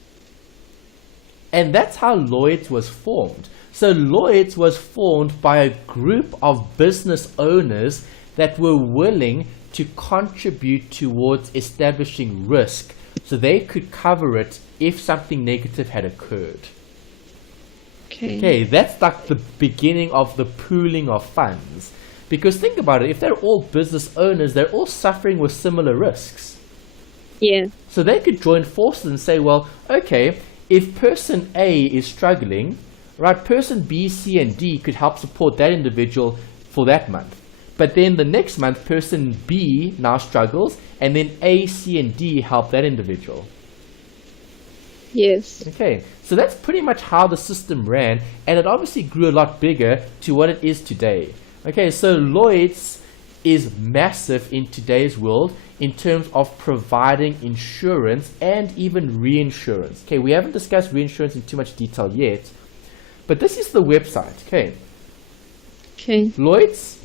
And that's how Lloyd's was formed. So Lloyd's was formed by a group of business owners that were willing to contribute towards establishing risk so they could cover it if something negative had occurred. Okay, that's like the beginning of the pooling of funds. Because think about it, if they're all business owners, they're all suffering with similar risks. Yeah. So they could join forces and say, well, okay, if person A is struggling, right, person B, C, and D could help support that individual for that month. But then the next month, person B now struggles, and then A, C, and D help that individual. Yes. Okay, so that's pretty much how the system ran, and it obviously grew a lot bigger to what it is today. Okay, so Lloyd's is massive in today's world in terms of providing insurance and even reinsurance. Okay, we haven't discussed reinsurance in too much detail yet, but this is the website. Okay. Lloyd's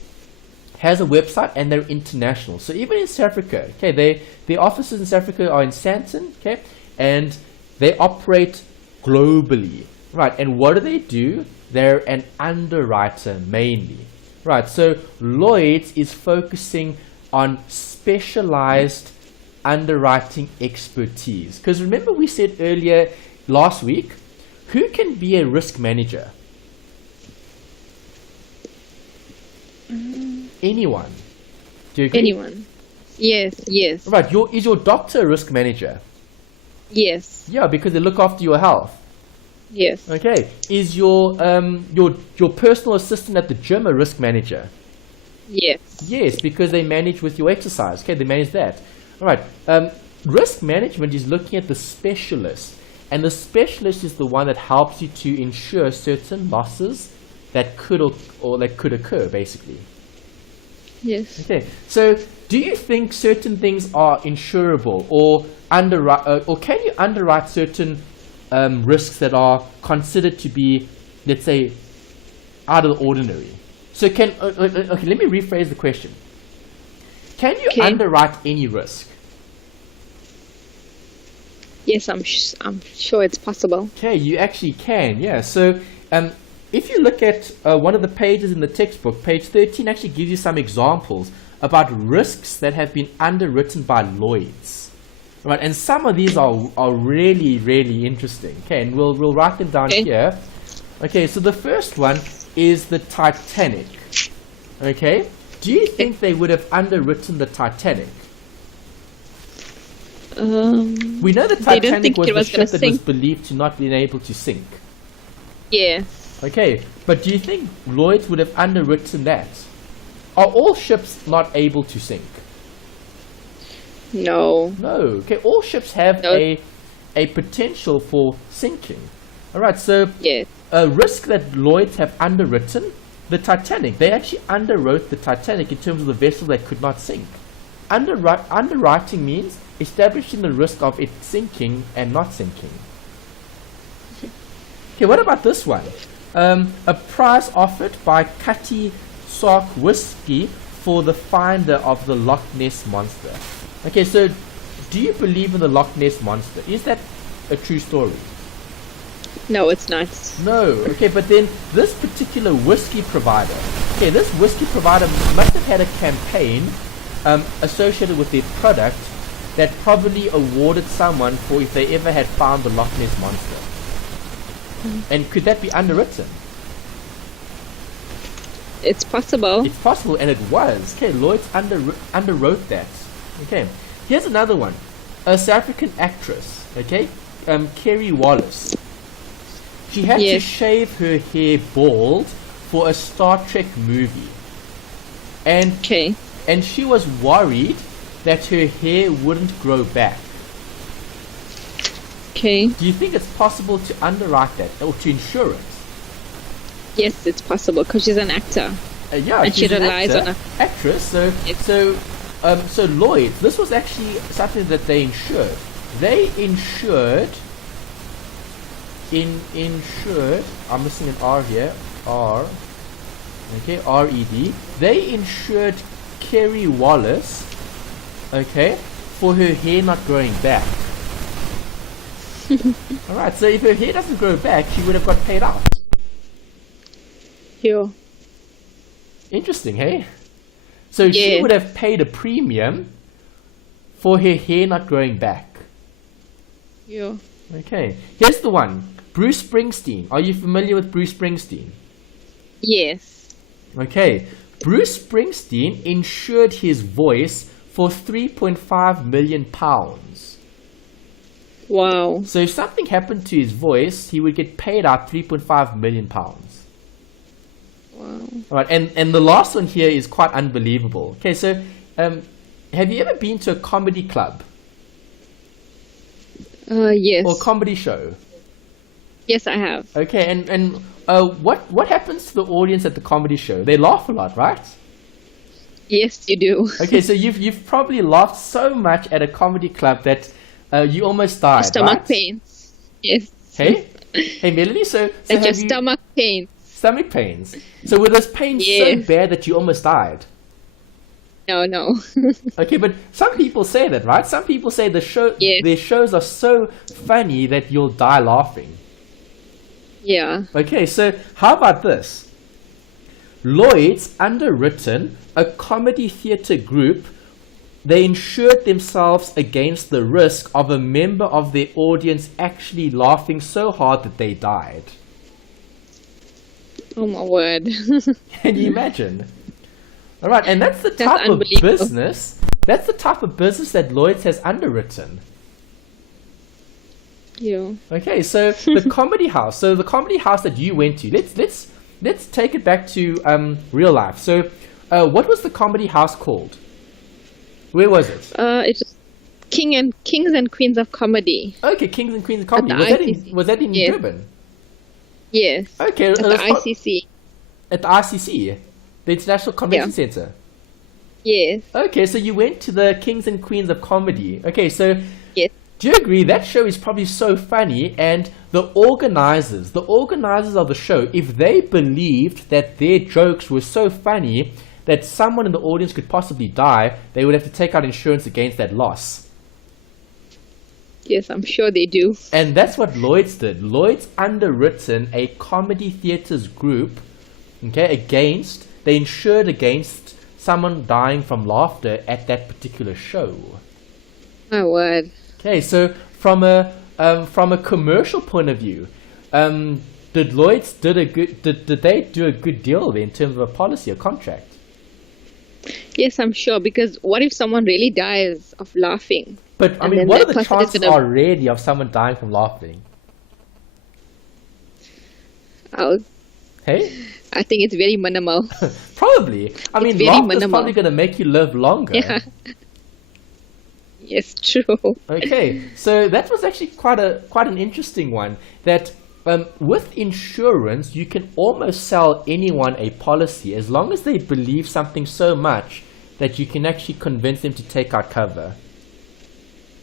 has a website and they're international. So even in South Africa, okay, their offices in South Africa are in Sandton, okay, and they operate globally, right? And what do? They're an underwriter mainly. Right, so Lloyd's is focusing on specialized underwriting expertise. Because remember we said earlier last week, who can be a risk manager? Anyone. Do you agree? Anyone. Yes. Right, is your doctor a risk manager? Yes. Yeah, because they look after your health. Yes. Okay. Is your personal assistant at the gym a risk manager? Yes. Yes, because they manage with your exercise. Okay, they manage that. All right. Risk management is looking at the specialist, and the specialist is the one that helps you to insure certain losses that could or that could occur, basically. Yes. Okay. So, do you think certain things are insurable, or can you underwrite certain risks that are considered to be, let's say, out of the ordinary? So okay, let me rephrase the question. Can you underwrite any risk? Yes, I'm sure it's possible. Okay, you actually can, yeah. So if you look at one of the pages in the textbook, page 13 actually gives you some examples about risks that have been underwritten by Lloyd's. Right, and some of these are really, really interesting. Okay, and we'll write them down here. Okay, so the first one is the Titanic. Okay, do you think they would have underwritten the Titanic? We know the Titanic was the ship that was believed to not be able to sink. Yeah. Okay, but do you think Lloyd's would have underwritten that? Are all ships not able to sink? No. Okay, all ships have a potential for sinking. All right, so a risk that Lloyd's have underwritten, the Titanic. They actually underwrote the Titanic in terms of the vessel that could not sink. Underwriting means establishing the risk of it sinking and not sinking. Okay, what about this one? A prize offered by Cutty Sark Whiskey for the finder of the Loch Ness Monster. Okay, so do you believe in the Loch Ness Monster? Is that a true story? No, it's not. No. Okay, but then this particular whiskey provider, this whiskey provider must have had a campaign associated with their product that probably awarded someone for if they ever had found the Loch Ness Monster. And could that be underwritten? It's possible. It's possible, and it was. Okay, Lloyd's underwrote that. Okay, here's another one. A South African actress, Kerry Wallace. She had to shave her hair bald for a Star Trek movie. And she was worried that her hair wouldn't grow back. Okay. Do you think it's possible to underwrite that or to insurance? Yes, it's possible because she's an actor. Yeah, and she she's an relies actor, on a actress. So Lloyd's. This was actually something that they insured. They insured. Insured. I'm missing an R here. R. Okay, R-E-D. They insured Kerry Wallace. Okay, for her hair not growing back. All right. So if her hair doesn't grow back, she would have got paid out. Yeah. Interesting, hey? So she would have paid a premium for her hair not growing back. Yeah. Okay. Here's the one. Bruce Springsteen. Are you familiar with Bruce Springsteen? Yes. Okay. Bruce Springsteen insured his voice for £3.5 million. Wow. So if something happened to his voice, he would get paid out £3.5 million. Wow. All right, and the last one here is quite unbelievable. Okay, so have you ever been to a comedy club? Yes. Or comedy show? Yes, I have. Okay, and what happens to the audience at the comedy show? They laugh a lot, right? Yes, you do. Okay, so you've probably laughed so much at a comedy club that you almost died, Stomach right? pains. Yes. Hey, hey, Melanie. So like your stomach pains. Stomach pains. So were those pains so bad that you almost died? No. Okay, but some people say that, right? Some people say their shows are so funny that you'll die laughing. Yeah. Okay, so how about this? Lloyd's underwritten a comedy theatre group. They insured themselves against the risk of a member of their audience actually laughing so hard that they died. Oh my word. Can you imagine? All right, and that's the type of business. That's the type of business that Lloyd's has underwritten. Yeah. Okay, so the comedy house. So the comedy house that you went to. Let's take it back to real life. So, what was the comedy house called? Where was it? It's Kings and Queens of Comedy. Okay, Kings and Queens of Comedy. Was that in Durban? Yes. Okay, at the ICC. At the ICC, the International Convention Center. Yes. Okay, so you went to the Kings and Queens of Comedy. Okay, so yes. Do you agree that show is probably so funny, and the organizers of the show, if they believed that their jokes were so funny that someone in the audience could possibly die, they would have to take out insurance against that loss. Yes, I'm sure they do. And that's what Lloyd's did. Lloyd's underwritten a comedy theatres group, okay, they insured against someone dying from laughter at that particular show. My word. Okay, so from a commercial point of view, did Lloyd's did they do a good deal there in terms of a policy or contract? Yes, I'm sure, because what if someone really dies of laughing? But I mean, what are the chances already of someone dying from laughing? Hey? I think it's very minimal. Probably. I mean, laughter is probably going to make you live longer. Yeah. Yes, true. Okay, so that was actually quite an interesting one. That with insurance, you can almost sell anyone a policy as long as they believe something so much that you can actually convince them to take out cover.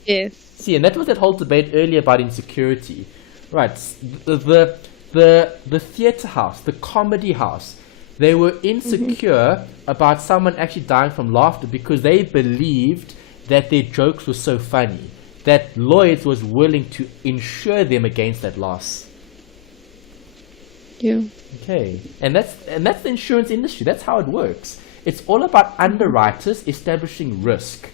Yes. See, and that was that whole debate earlier about insecurity, right? The theatre house, the comedy house, they were insecure about someone actually dying from laughter because they believed that their jokes were so funny that Lloyd's was willing to insure them against that loss. Yeah. Okay, and that's the insurance industry. That's how it works. It's all about underwriters establishing risk,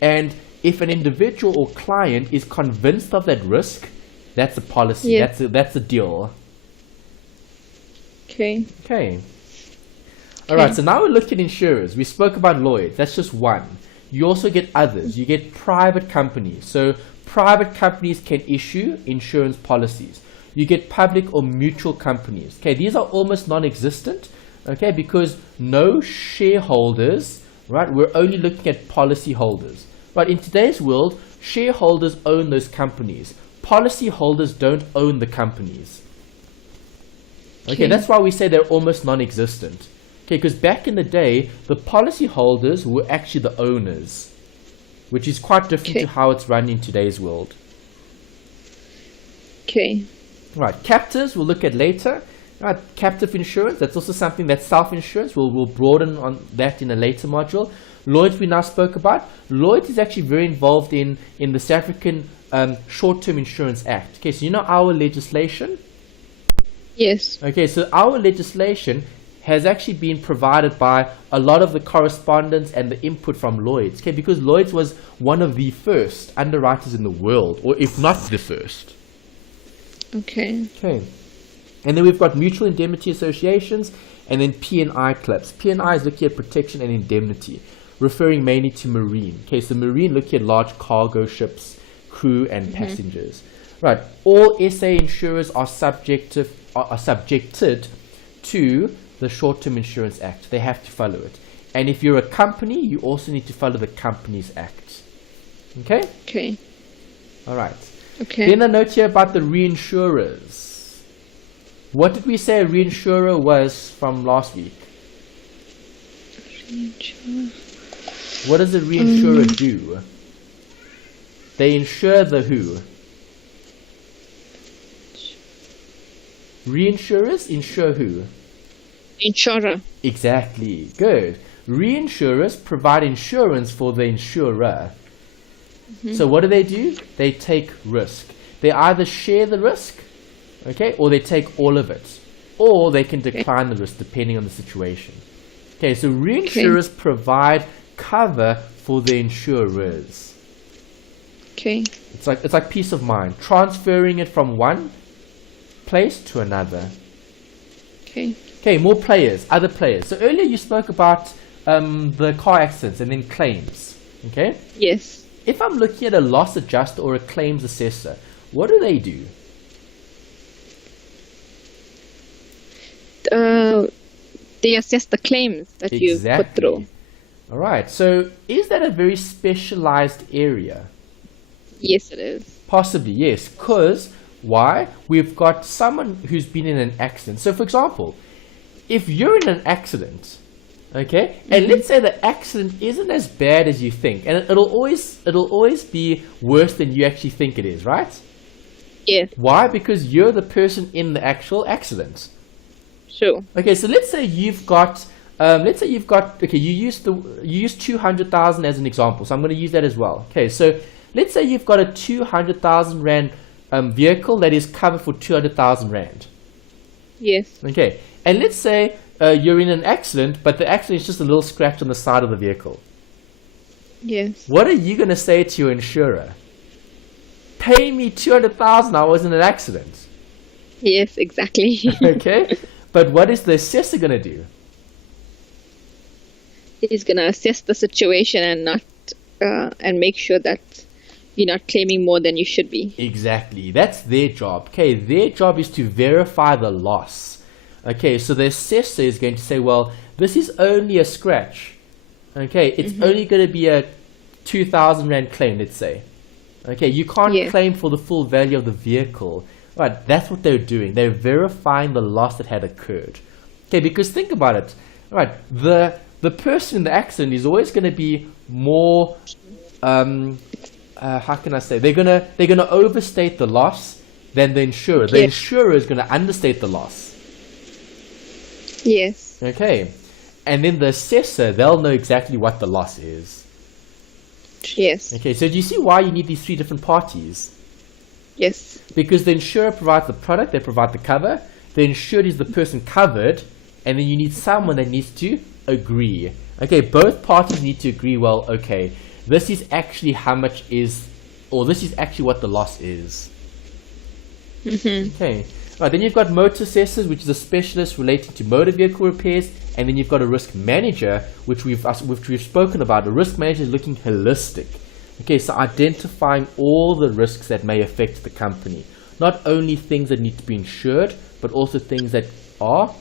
and if an individual or client is convinced of that risk, that's a policy. Yeah. That's a deal. Okay. Okay. All right. So now we look at insurers. We spoke about Lloyd's. That's just one. You also get others. You get private companies. So private companies can issue insurance policies. You get public or mutual companies. Okay, these are almost non-existent. Okay, because no shareholders, right? We're only looking at policy holders. But in today's world, shareholders own those companies. policyholders don't own the companies. Okay, Okay. that's why we say they're almost non-existent. Okay, because back in the day, the policyholders were actually the owners, which is quite different Okay. to how it's run in today's world. Okay. Right, captives we'll look at later. Right, captive insurance, that's also something that's self-insurance. We'll broaden on that in a later module. Lloyd's we now spoke about. Lloyd's is actually very involved in the South African Short-Term Insurance Act. Okay, so you know our legislation? Yes. Okay, so our legislation has actually been provided by a lot of the correspondence and the input from Lloyd's. Okay, because Lloyd's was one of the first underwriters in the world, or if not the first. Okay. Okay. And then we've got mutual indemnity associations and then P&I clubs. P&I is looking at protection and indemnity, referring mainly to marine. Okay, so marine looking at large cargo ships, crew and passengers. Right, all SA insurers are subjected to the Short-Term Insurance Act. They have to follow it. And if you're a company, you also need to follow the Companies Act. Okay? Okay. All right. Okay. Then a note here about the reinsurers. What did we say a reinsurer was from last week? What does a reinsurer do? They insure the who? Reinsurers insure who? Insurer. Exactly. Good. Reinsurers provide insurance for the insurer. So what do? They take risk. They either share the risk, okay, or they take all of it, or they can decline the risk depending on the situation. Okay, so reinsurers provide cover for the insurers. Okay. It's like peace of mind, transferring it from one place to another. Okay. Okay, more players, other players. So earlier you spoke about the car accidents and then claims. Okay. Yes. If I'm looking at a loss adjuster or a claims assessor, what do they do? They assess the claims that you put through. All right. So is that a very specialized area? Yes, it is. Possibly, yes. Because why? We've got someone who's been in an accident. So, for example, if you're in an accident, okay, and let's say the accident isn't as bad as you think, and it'll always be worse than you actually think it is, right? Yes. Why? Because you're the person in the actual accident. Sure. Okay, so let's say you've got okay, you used 200,000 as an example, so I'm going to use that as well. Okay, so let's say you've got a 200,000 rand vehicle that is covered for 200,000 rand. Yes. Okay, and let's say you're in an accident, but the accident is just a little scratch on the side of the vehicle. Yes. What are you going to say to your insurer? Pay me 200,000. I was in an accident. Yes, exactly. Okay, but what is the assessor going to do? He's gonna assess the situation and not and make sure that you're not claiming more than you should be. Exactly. That's their job. Okay, their job is to verify the loss. Okay, so the assessor is going to say, well, this is only a scratch. Okay, it's only going to be a 2,000 rand claim, let's say. Okay, you can't claim for the full value of the vehicle. Right, that's what they're doing. They're verifying the loss that had occurred. Okay, because think about it. Right, the person in the accident is always going to be more, how can I say? They're gonna overstate the loss than the insurer. The insurer is going to understate the loss. Yes. Okay, and then the assessor, they'll know exactly what the loss is. Yes. Okay, so do you see why you need these three different parties? Yes. Because the insurer provides the product, they provide the cover. The insured is the person covered, and then you need someone that needs to agree. Okay, both parties need to agree, well, okay, this is actually how much is, or this is actually what the loss is. Okay, right, then you've got motor assessors, which is a specialist relating to motor vehicle repairs, and then you've got a risk manager, which we've spoken about. A risk manager is looking holistic. Okay, so identifying all the risks that may affect the company. Not only things that need to be insured, but also things that are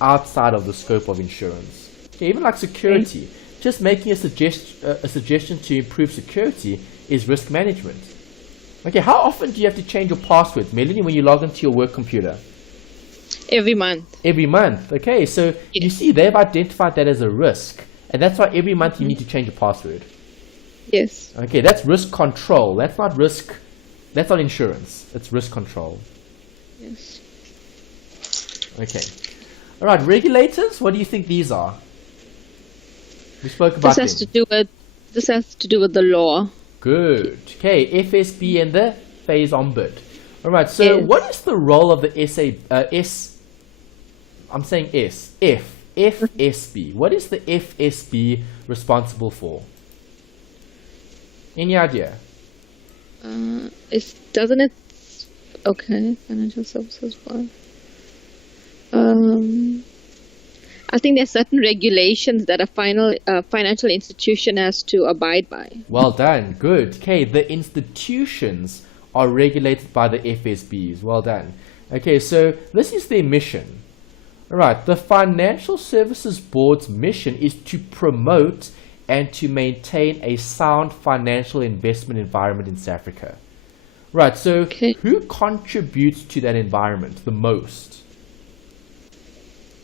outside of the scope of insurance. Okay, even like security. Just making a suggestion to improve security is risk management. Okay, how often do you have to change your passwords, Melanie, when you log into your work computer? Every month. Every month. Okay, so you see, they've identified that as a risk. And that's why every month you need to change your password. Yes. Okay, that's risk control. That's not risk. That's not insurance. It's risk control. Yes. Okay. All right, regulators, what do you think these are? We spoke about This has to do with the law. Good. Okay, FSB and the phase ombud. All right, so what is the role of the FSB. What is the FSB responsible for? Any idea? Doesn't it? Okay, financial services board. I think there's certain regulations that a financial institution has to abide by. Well done. Good. Okay, the institutions are regulated by the FSBs. Well done. Okay, so this is their mission. All right, the Financial Services Board's mission is to promote and to maintain a sound financial investment environment in South Africa. Right, so who contributes to that environment the most?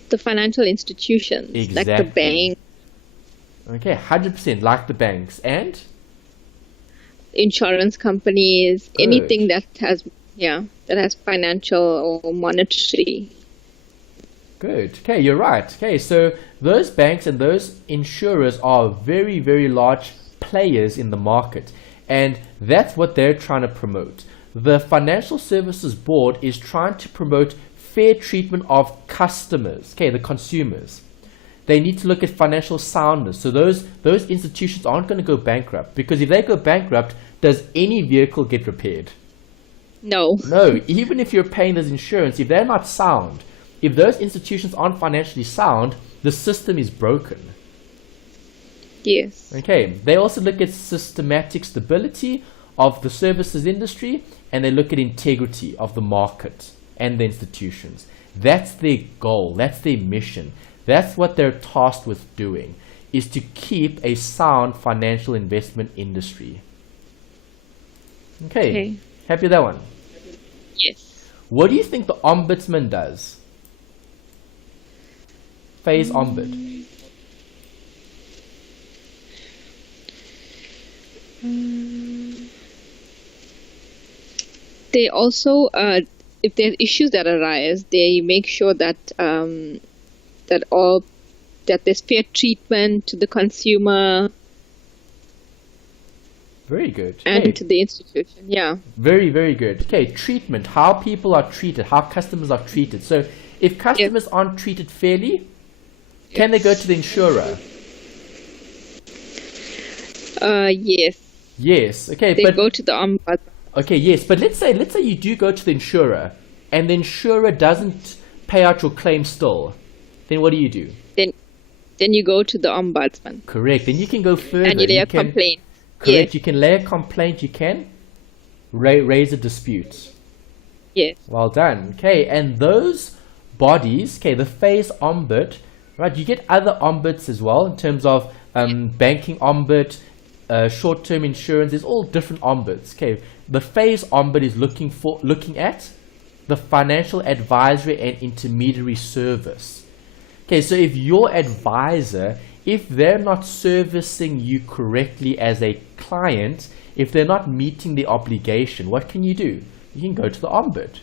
The financial institutions, exactly. like the bank. Okay, 100%, like the banks. And? Insurance companies, Good. anything that has financial or monetary. Good. Okay, you're right. Okay, so those banks and those insurers are very, very large players in the market. And that's what they're trying to promote. The Financial Services Board is trying to promote fair treatment of customers, okay, the consumers. They need to look at financial soundness. So those institutions aren't going to go bankrupt, because if they go bankrupt, does any vehicle get repaired? No. No, even if you're paying this insurance, if they're not sound, if those institutions aren't financially sound, the system is broken. Yes. Okay, they also look at systematic stability of the services industry, and they look at integrity of the market and the institutions. That's their goal, that's their mission. That's what they're tasked with doing, is to keep a sound financial investment industry. Okay. Happy with that one? Yes. What do you think the ombudsman does? Phase ombud. They also, if there are issues that arise, they make sure that that there's fair treatment to the consumer. Very good. And to the institution, yeah. Very, very good. Okay, treatment, how people are treated, how customers are treated. So if customers aren't treated fairly, can they go to the insurer? Yes. Yes, okay. They go to the ombudsman. Okay, yes, but let's say you do go to the insurer, and the insurer doesn't pay out your claim still. Then what do? Then you go to the ombudsman. Correct. Then you can go further. And you lay a complaint. Correct. Yes. You can lay a complaint. You can raise a dispute. Yes. Well done. Okay, and those bodies, okay, the phase ombud, right? You get other ombuds as well in terms of banking ombud, short-term insurance. There's all different ombuds. Okay, the phase ombud is looking at the financial advisory and intermediary service. Okay, so if your advisor, if they're not servicing you correctly as a client, if they're not meeting the obligation, what can you do? You can go to the ombud.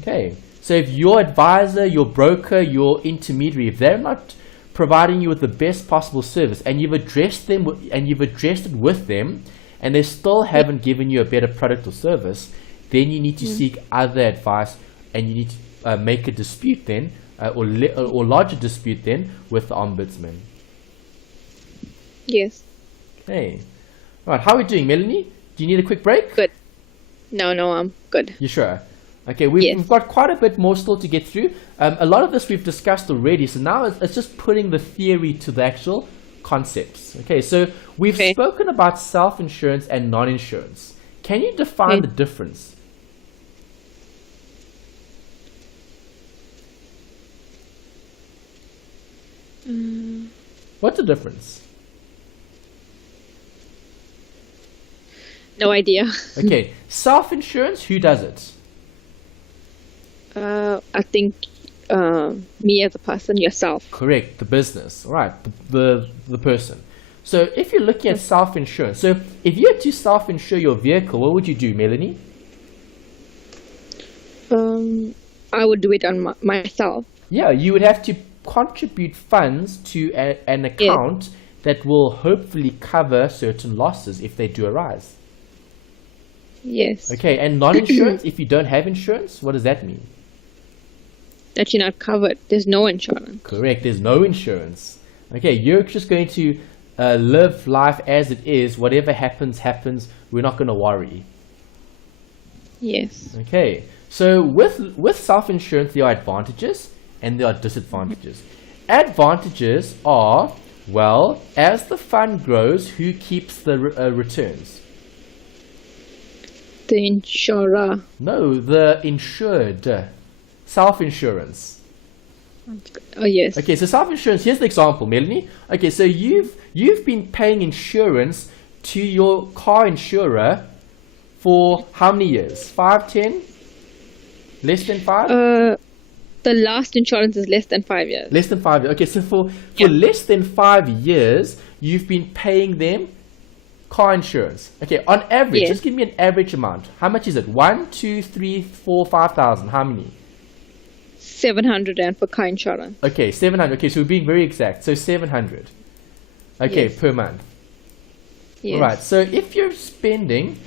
Okay, so if your advisor, your broker, your intermediary, if they're not providing you with the best possible service, and you've addressed them and you've addressed it with them, and they still haven't given you a better product or service, then you need to seek other advice, and you need to make a dispute then, or lodge a dispute then with the ombudsman. Yes. Okay. Right. How are we doing, Melanie? Do you need a quick break? Good. No, I'm good. You sure? Okay, we've got quite a bit more still to get through. A lot of this we've discussed already, so now it's just putting the theory to the actual concepts. Okay, so we've spoken about self-insurance and non-insurance. Can you define the difference? What's the difference? No idea. Okay, self-insurance, who does it? I think me as a person, yourself. Correct, the business, right, the person. So if you're looking at self-insurance, so if you had to self-insure your vehicle, what would you do, Melanie? I would do it on myself. Yeah, you would have to contribute funds to an account that will hopefully cover certain losses if they do arise. Yes. Okay, and non-insurance, if you don't have insurance, what does that mean? That you're not covered. There's no insurance. Correct, there's no insurance. Okay, you're just going to live life as it is. Whatever happens, happens. We're not going to worry. Yes. Okay, so with self-insurance, there are advantages and there are disadvantages. Advantages are, well, as the fund grows, who keeps the returns? The insurer. No, the insured. Self-insurance. Oh, yes. Okay, so self-insurance, here's the example, Melanie. Okay, so you've been paying insurance to your car insurer for how many years? 5, 10? Less than 5? The last insurance is less than 5 years. Less than 5 years. Okay, so for less than 5 years, you've been paying them car insurance. Okay, on average, just give me an average amount. How much is it? 1, 2, 3, 4, 5,000. How many? 700 Rand for car insurance. Okay, 700. Okay, so we're being very exact. So 700. Okay, per month. Yes. All right, so if you're spending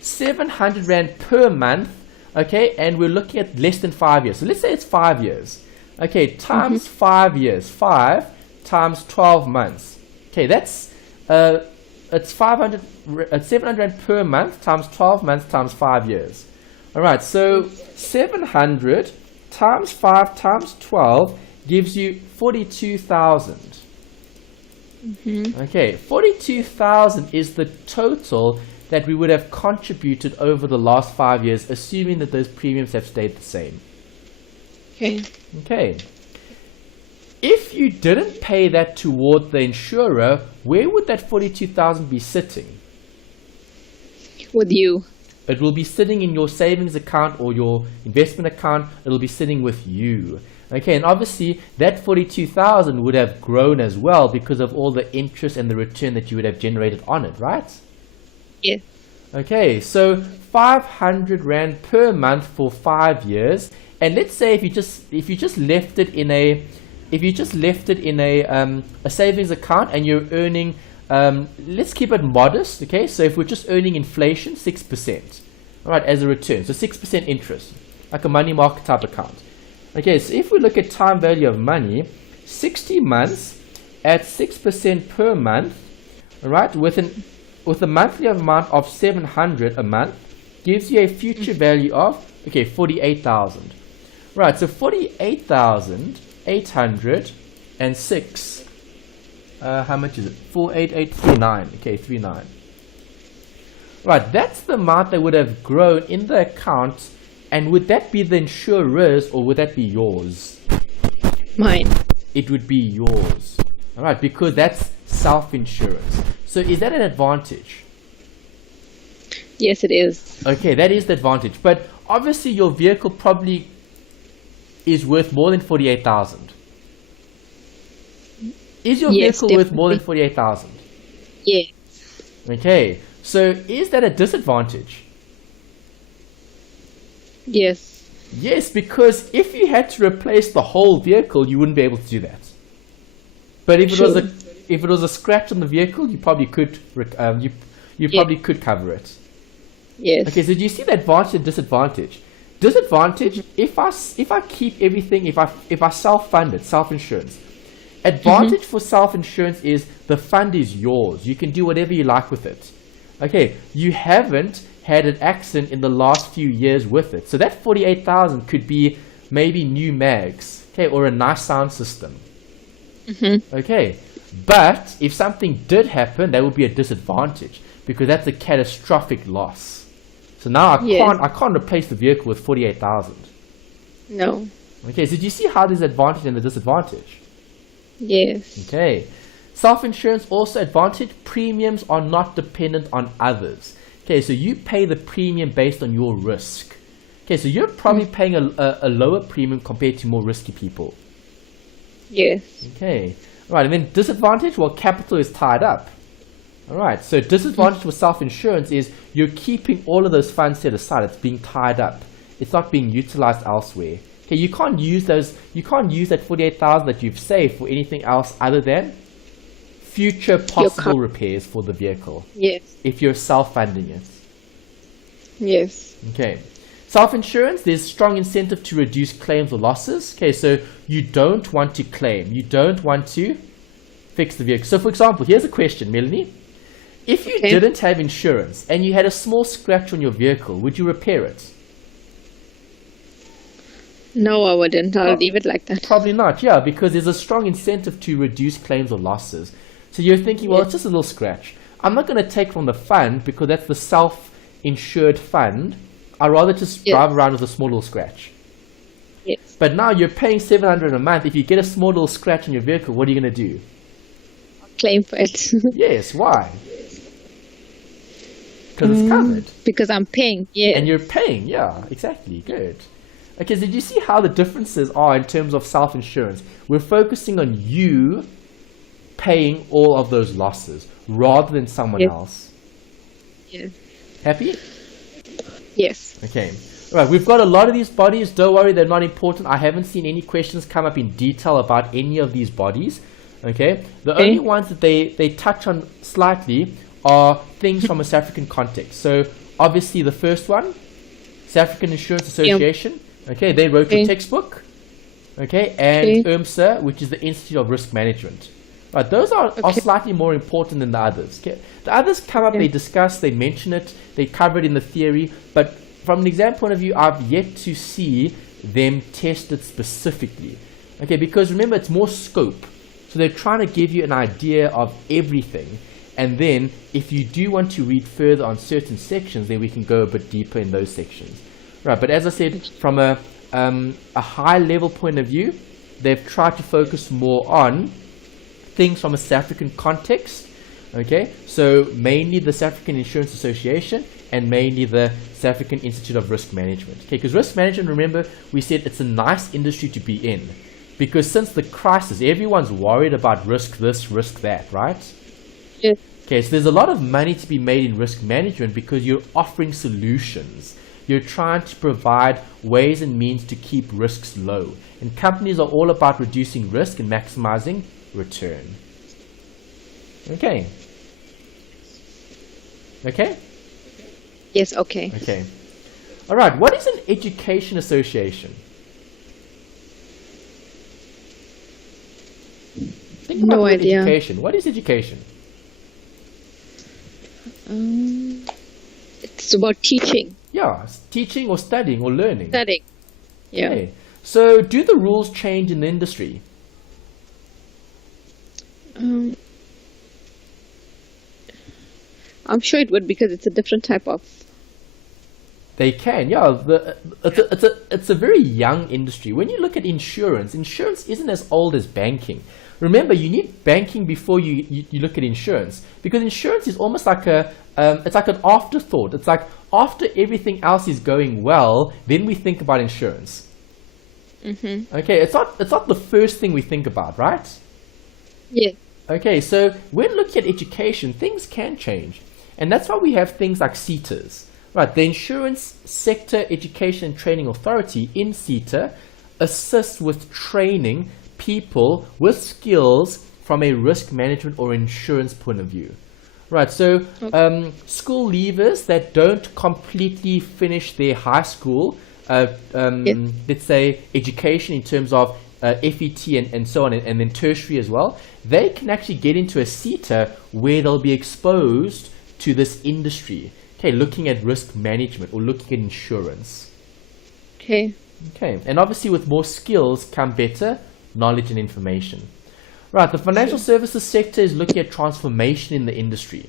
700 Rand per month, okay, and we're looking at less than 5 years. So let's say it's 5 years. Okay, times 5 years. 5 times 12 months. Okay, that's it's 700 Rand per month times 12 months times 5 years. All right, so 700 times 5 times 12 gives you 42,000. Okay, 42,000 is the total that we would have contributed over the last 5 years, assuming that those premiums have stayed the same. Okay. If you didn't pay that toward the insurer, where would that 42,000 be sitting? With you. It will be sitting in your savings account or your investment account. It'll be sitting with you. Okay, and obviously that 42,000 would have grown as well because of all the interest and the return that you would have generated on it, right? Yes. Okay, so 500 Rand per month for 5 years. And let's say if you just left it in a savings account and you're earning, let's keep it modest, okay? So if we're just earning inflation, 6%, all right, as a return, so 6% interest, like a money market type account. Okay, so if we look at time value of money, 60 months at 6% per month, all right, with a monthly amount of 700 a month, gives you a future value of, okay, 48,000. Right, so 48,806. How much is it? 48839. Okay, 39. Right, that's the amount that would have grown in the account. And would that be the insurer's or would that be yours? Mine. It would be yours. All right, because that's self-insurance. So is that an advantage? Yes, it is. Okay, that is the advantage. But obviously your vehicle probably is worth more than 48,000. Is your vehicle worth more than 48,000? Yes. Okay, so is that a disadvantage? Yes. Yes, because if you had to replace the whole vehicle, you wouldn't be able to do that. But if it was a scratch on the vehicle, you probably could probably could cover it. Yes. Okay, so do you see the advantage and disadvantage? Disadvantage, if I keep everything, if I self-fund it, self-insurance. Advantage for self-insurance is the fund is yours. You can do whatever you like with it. Okay, you haven't had an accident in the last few years with it. So that 48,000 could be maybe new mags, okay, or a nice sound system. Okay, but if something did happen, that would be a disadvantage because that's a catastrophic loss. So now I can't replace the vehicle with 48,000. No. Okay, so do you see how there's advantage and the disadvantage? Yes. Okay. Self-insurance also advantage. Premiums are not dependent on others. Okay, so you pay the premium based on your risk. Okay, so you're probably paying a lower premium compared to more risky people. Yes. Okay, right, and then disadvantage, well, capital is tied up. All right, so disadvantage for self-insurance is you're keeping all of those funds set aside. It's being tied up. It's not being utilized elsewhere. Okay, you can't use that 48,000 that you've saved for anything else other than future possible repairs for the vehicle. Yes. If you're self-funding it. Yes. Okay. Self-insurance, there's strong incentive to reduce claims or losses. Okay, so you don't want to claim. You don't want to fix the vehicle. So for example, here's a question, Melanie. If you didn't have insurance and you had a small scratch on your vehicle, would you repair it? No, I wouldn't. I'll leave it like that. Probably not, yeah, because there's a strong incentive to reduce claims or losses. So you're thinking, well, it's just a little scratch. I'm not going to take from the fund because that's the self-insured fund. I'd rather just drive around with a small little scratch. Yes. But now you're paying $700 a month. If you get a small little scratch on your vehicle, what are you going to do? I'll claim for it. Yes, why? Because it's covered. Because I'm paying, yeah. And you're paying, yeah, exactly, good. Okay, so did you see how the differences are in terms of self-insurance? We're focusing on you paying all of those losses rather than someone else. Yes. Happy? Yes. Okay. All right, we've got a lot of these bodies. Don't worry, they're not important. I haven't seen any questions come up in detail about any of these bodies. Okay? The only ones that they touch on slightly are things from a South African context. So obviously the first one, South African Insurance Association. Okay, they wrote your textbook. Okay, and IRMSA, which is the Institute of Risk Management. Right, those are slightly more important than the others. Okay? The others come up, they discuss, they mention it, they cover it in the theory, but from an exam point of view, I've yet to see them test it specifically. Okay, because remember, it's more scope. So they're trying to give you an idea of everything. And then if you do want to read further on certain sections, then we can go a bit deeper in those sections. Right, but as I said, from a high level point of view, they've tried to focus more on things from a South African context. Okay, so mainly the South African Insurance Association and mainly the South African Institute of Risk Management. Okay, because risk management, remember, we said it's a nice industry to be in. Because since the crisis, everyone's worried about risk this, risk that, right? Yes. Okay, so there's a lot of money to be made in risk management because you're offering solutions. You're trying to provide ways and means to keep risks low. And companies are all about reducing risk and maximizing return. Okay. Okay? Yes, okay. Okay. All right, what is an education association? Think about No idea. Education. What is education? It's about teaching. Yeah, it's teaching or studying or learning. Studying. Yeah. Okay. So do the rules change in the industry? I'm sure it would because it's a different type of. They can, yeah. It's a very young industry. When you look at insurance, insurance isn't as old as banking. Remember, you need banking before you look at insurance, because insurance is almost like it's like an afterthought. It's like after everything else is going well, then we think about insurance. Mm-hmm. Okay, it's not the first thing we think about, right? Yeah. Okay, so when looking at education, things can change, and that's why we have things like CETAs. Right, the Insurance Sector Education and Training Authority in CETA assists with training people with skills from a risk management or insurance point of view. Right, so school leavers that don't completely finish their high school, let's say education in terms of FET and so on, and then tertiary as well, they can actually get into a CETA where they'll be exposed to this industry. Okay, looking at risk management or looking at insurance. Okay. Okay, and obviously with more skills come better knowledge and information. Right, the financial services sector is looking at transformation in the industry.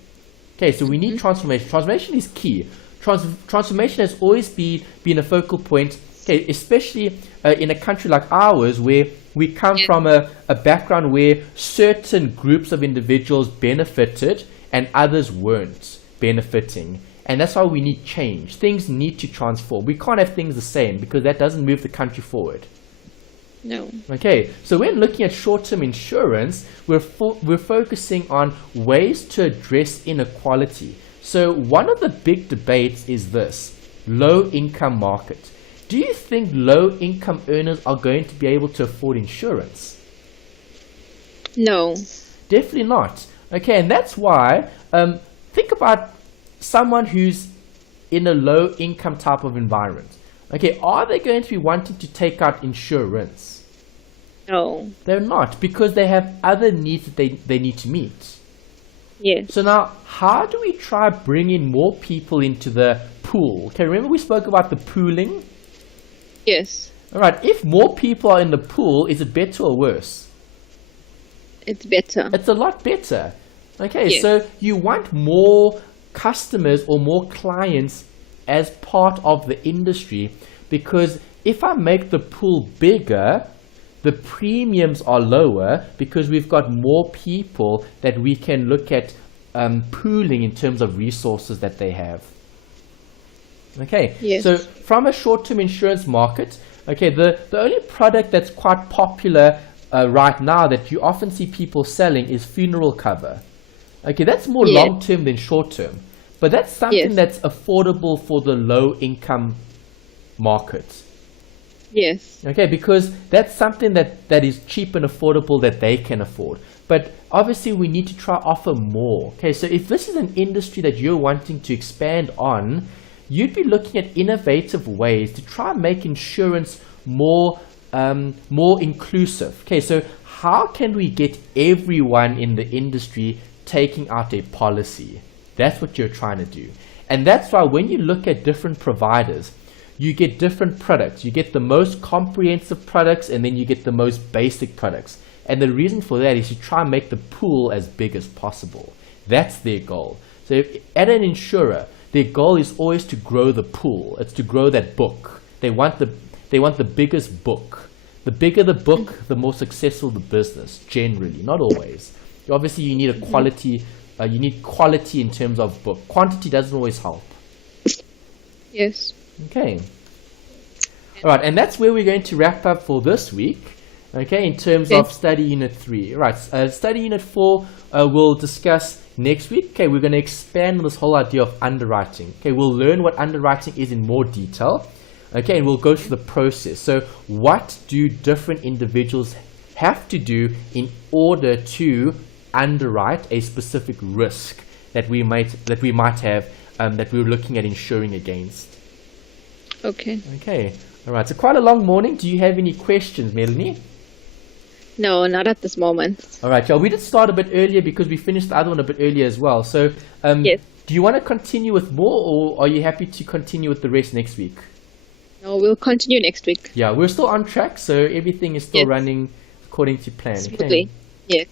Okay, so we need transformation. Transformation is key. Transformation has always been a focal point, okay, especially in a country like ours where we come from a background where certain groups of individuals benefited and others weren't benefiting. And that's why we need change. Things need to transform. We can't have things the same because that doesn't move the country forward. No. Okay, so when looking at short-term insurance, we're focusing on ways to address inequality. So one of the big debates is this: low-income market. Do you think low-income earners are going to be able to afford insurance? No. Definitely not. Okay, and that's why think about someone who's in a low-income type of environment. Okay, are they going to be wanting to take out insurance? No. They're not, because they have other needs that they need to meet. Yes. So now, how do we try bringing more people into the pool? Okay, remember we spoke about the pooling? Yes. All right, if more people are in the pool, is it better or worse? It's better. It's a lot better. Okay, Yes. so you want more customers or more clients as part of the industry, because if I make the pool bigger, the premiums are lower because we've got more people that we can look at pooling in terms of resources that they have. Okay, Yes. so from a short-term insurance market, okay, the only product that's quite popular right now that you often see people selling is funeral cover. Okay, that's more Yeah. long-term than short-term, but that's something Yes. that's affordable for the low-income market. Yes. Okay, because that's something that is cheap and affordable that they can afford. But obviously we need to try offer more. Okay, so if this is an industry that you're wanting to expand on, you'd be looking at innovative ways to try and make insurance more inclusive. Okay, so how can we get everyone in the industry taking out a policy? That's what you're trying to do. And that's why when you look at different providers, you get different products. You get the most comprehensive products, and then you get the most basic products. And the reason for that is to try and make the pool as big as possible. That's their goal. So at an insurer, their goal is always to grow the pool. It's to grow that book. They want the biggest book. The bigger the book, the more successful the business, generally, not always. Obviously, you need a quality. You need quality in terms of book. Quantity doesn't always help. Yes. Okay. All right, and that's where we're going to wrap up for this week. Okay, in terms of study unit 3. All right, study unit 4 we'll discuss next week. Okay, we're going to expand on this whole idea of underwriting. Okay, we'll learn what underwriting is in more detail. Okay, and we'll go through the process. So what do different individuals have to do in order to underwrite a specific risk that we might have that we're looking at insuring against? Okay. Okay. All right. So quite a long morning. Do you have any questions, Melanie? No, not at this moment. All right, y'all. We did start a bit earlier because we finished the other one a bit earlier as well. So Yes. do you want to continue with more, or are you happy to continue with the rest next week? No, we'll continue next week. Yeah, we're still on track, so everything is still Yes. running according to plan. Smoothly. Yes.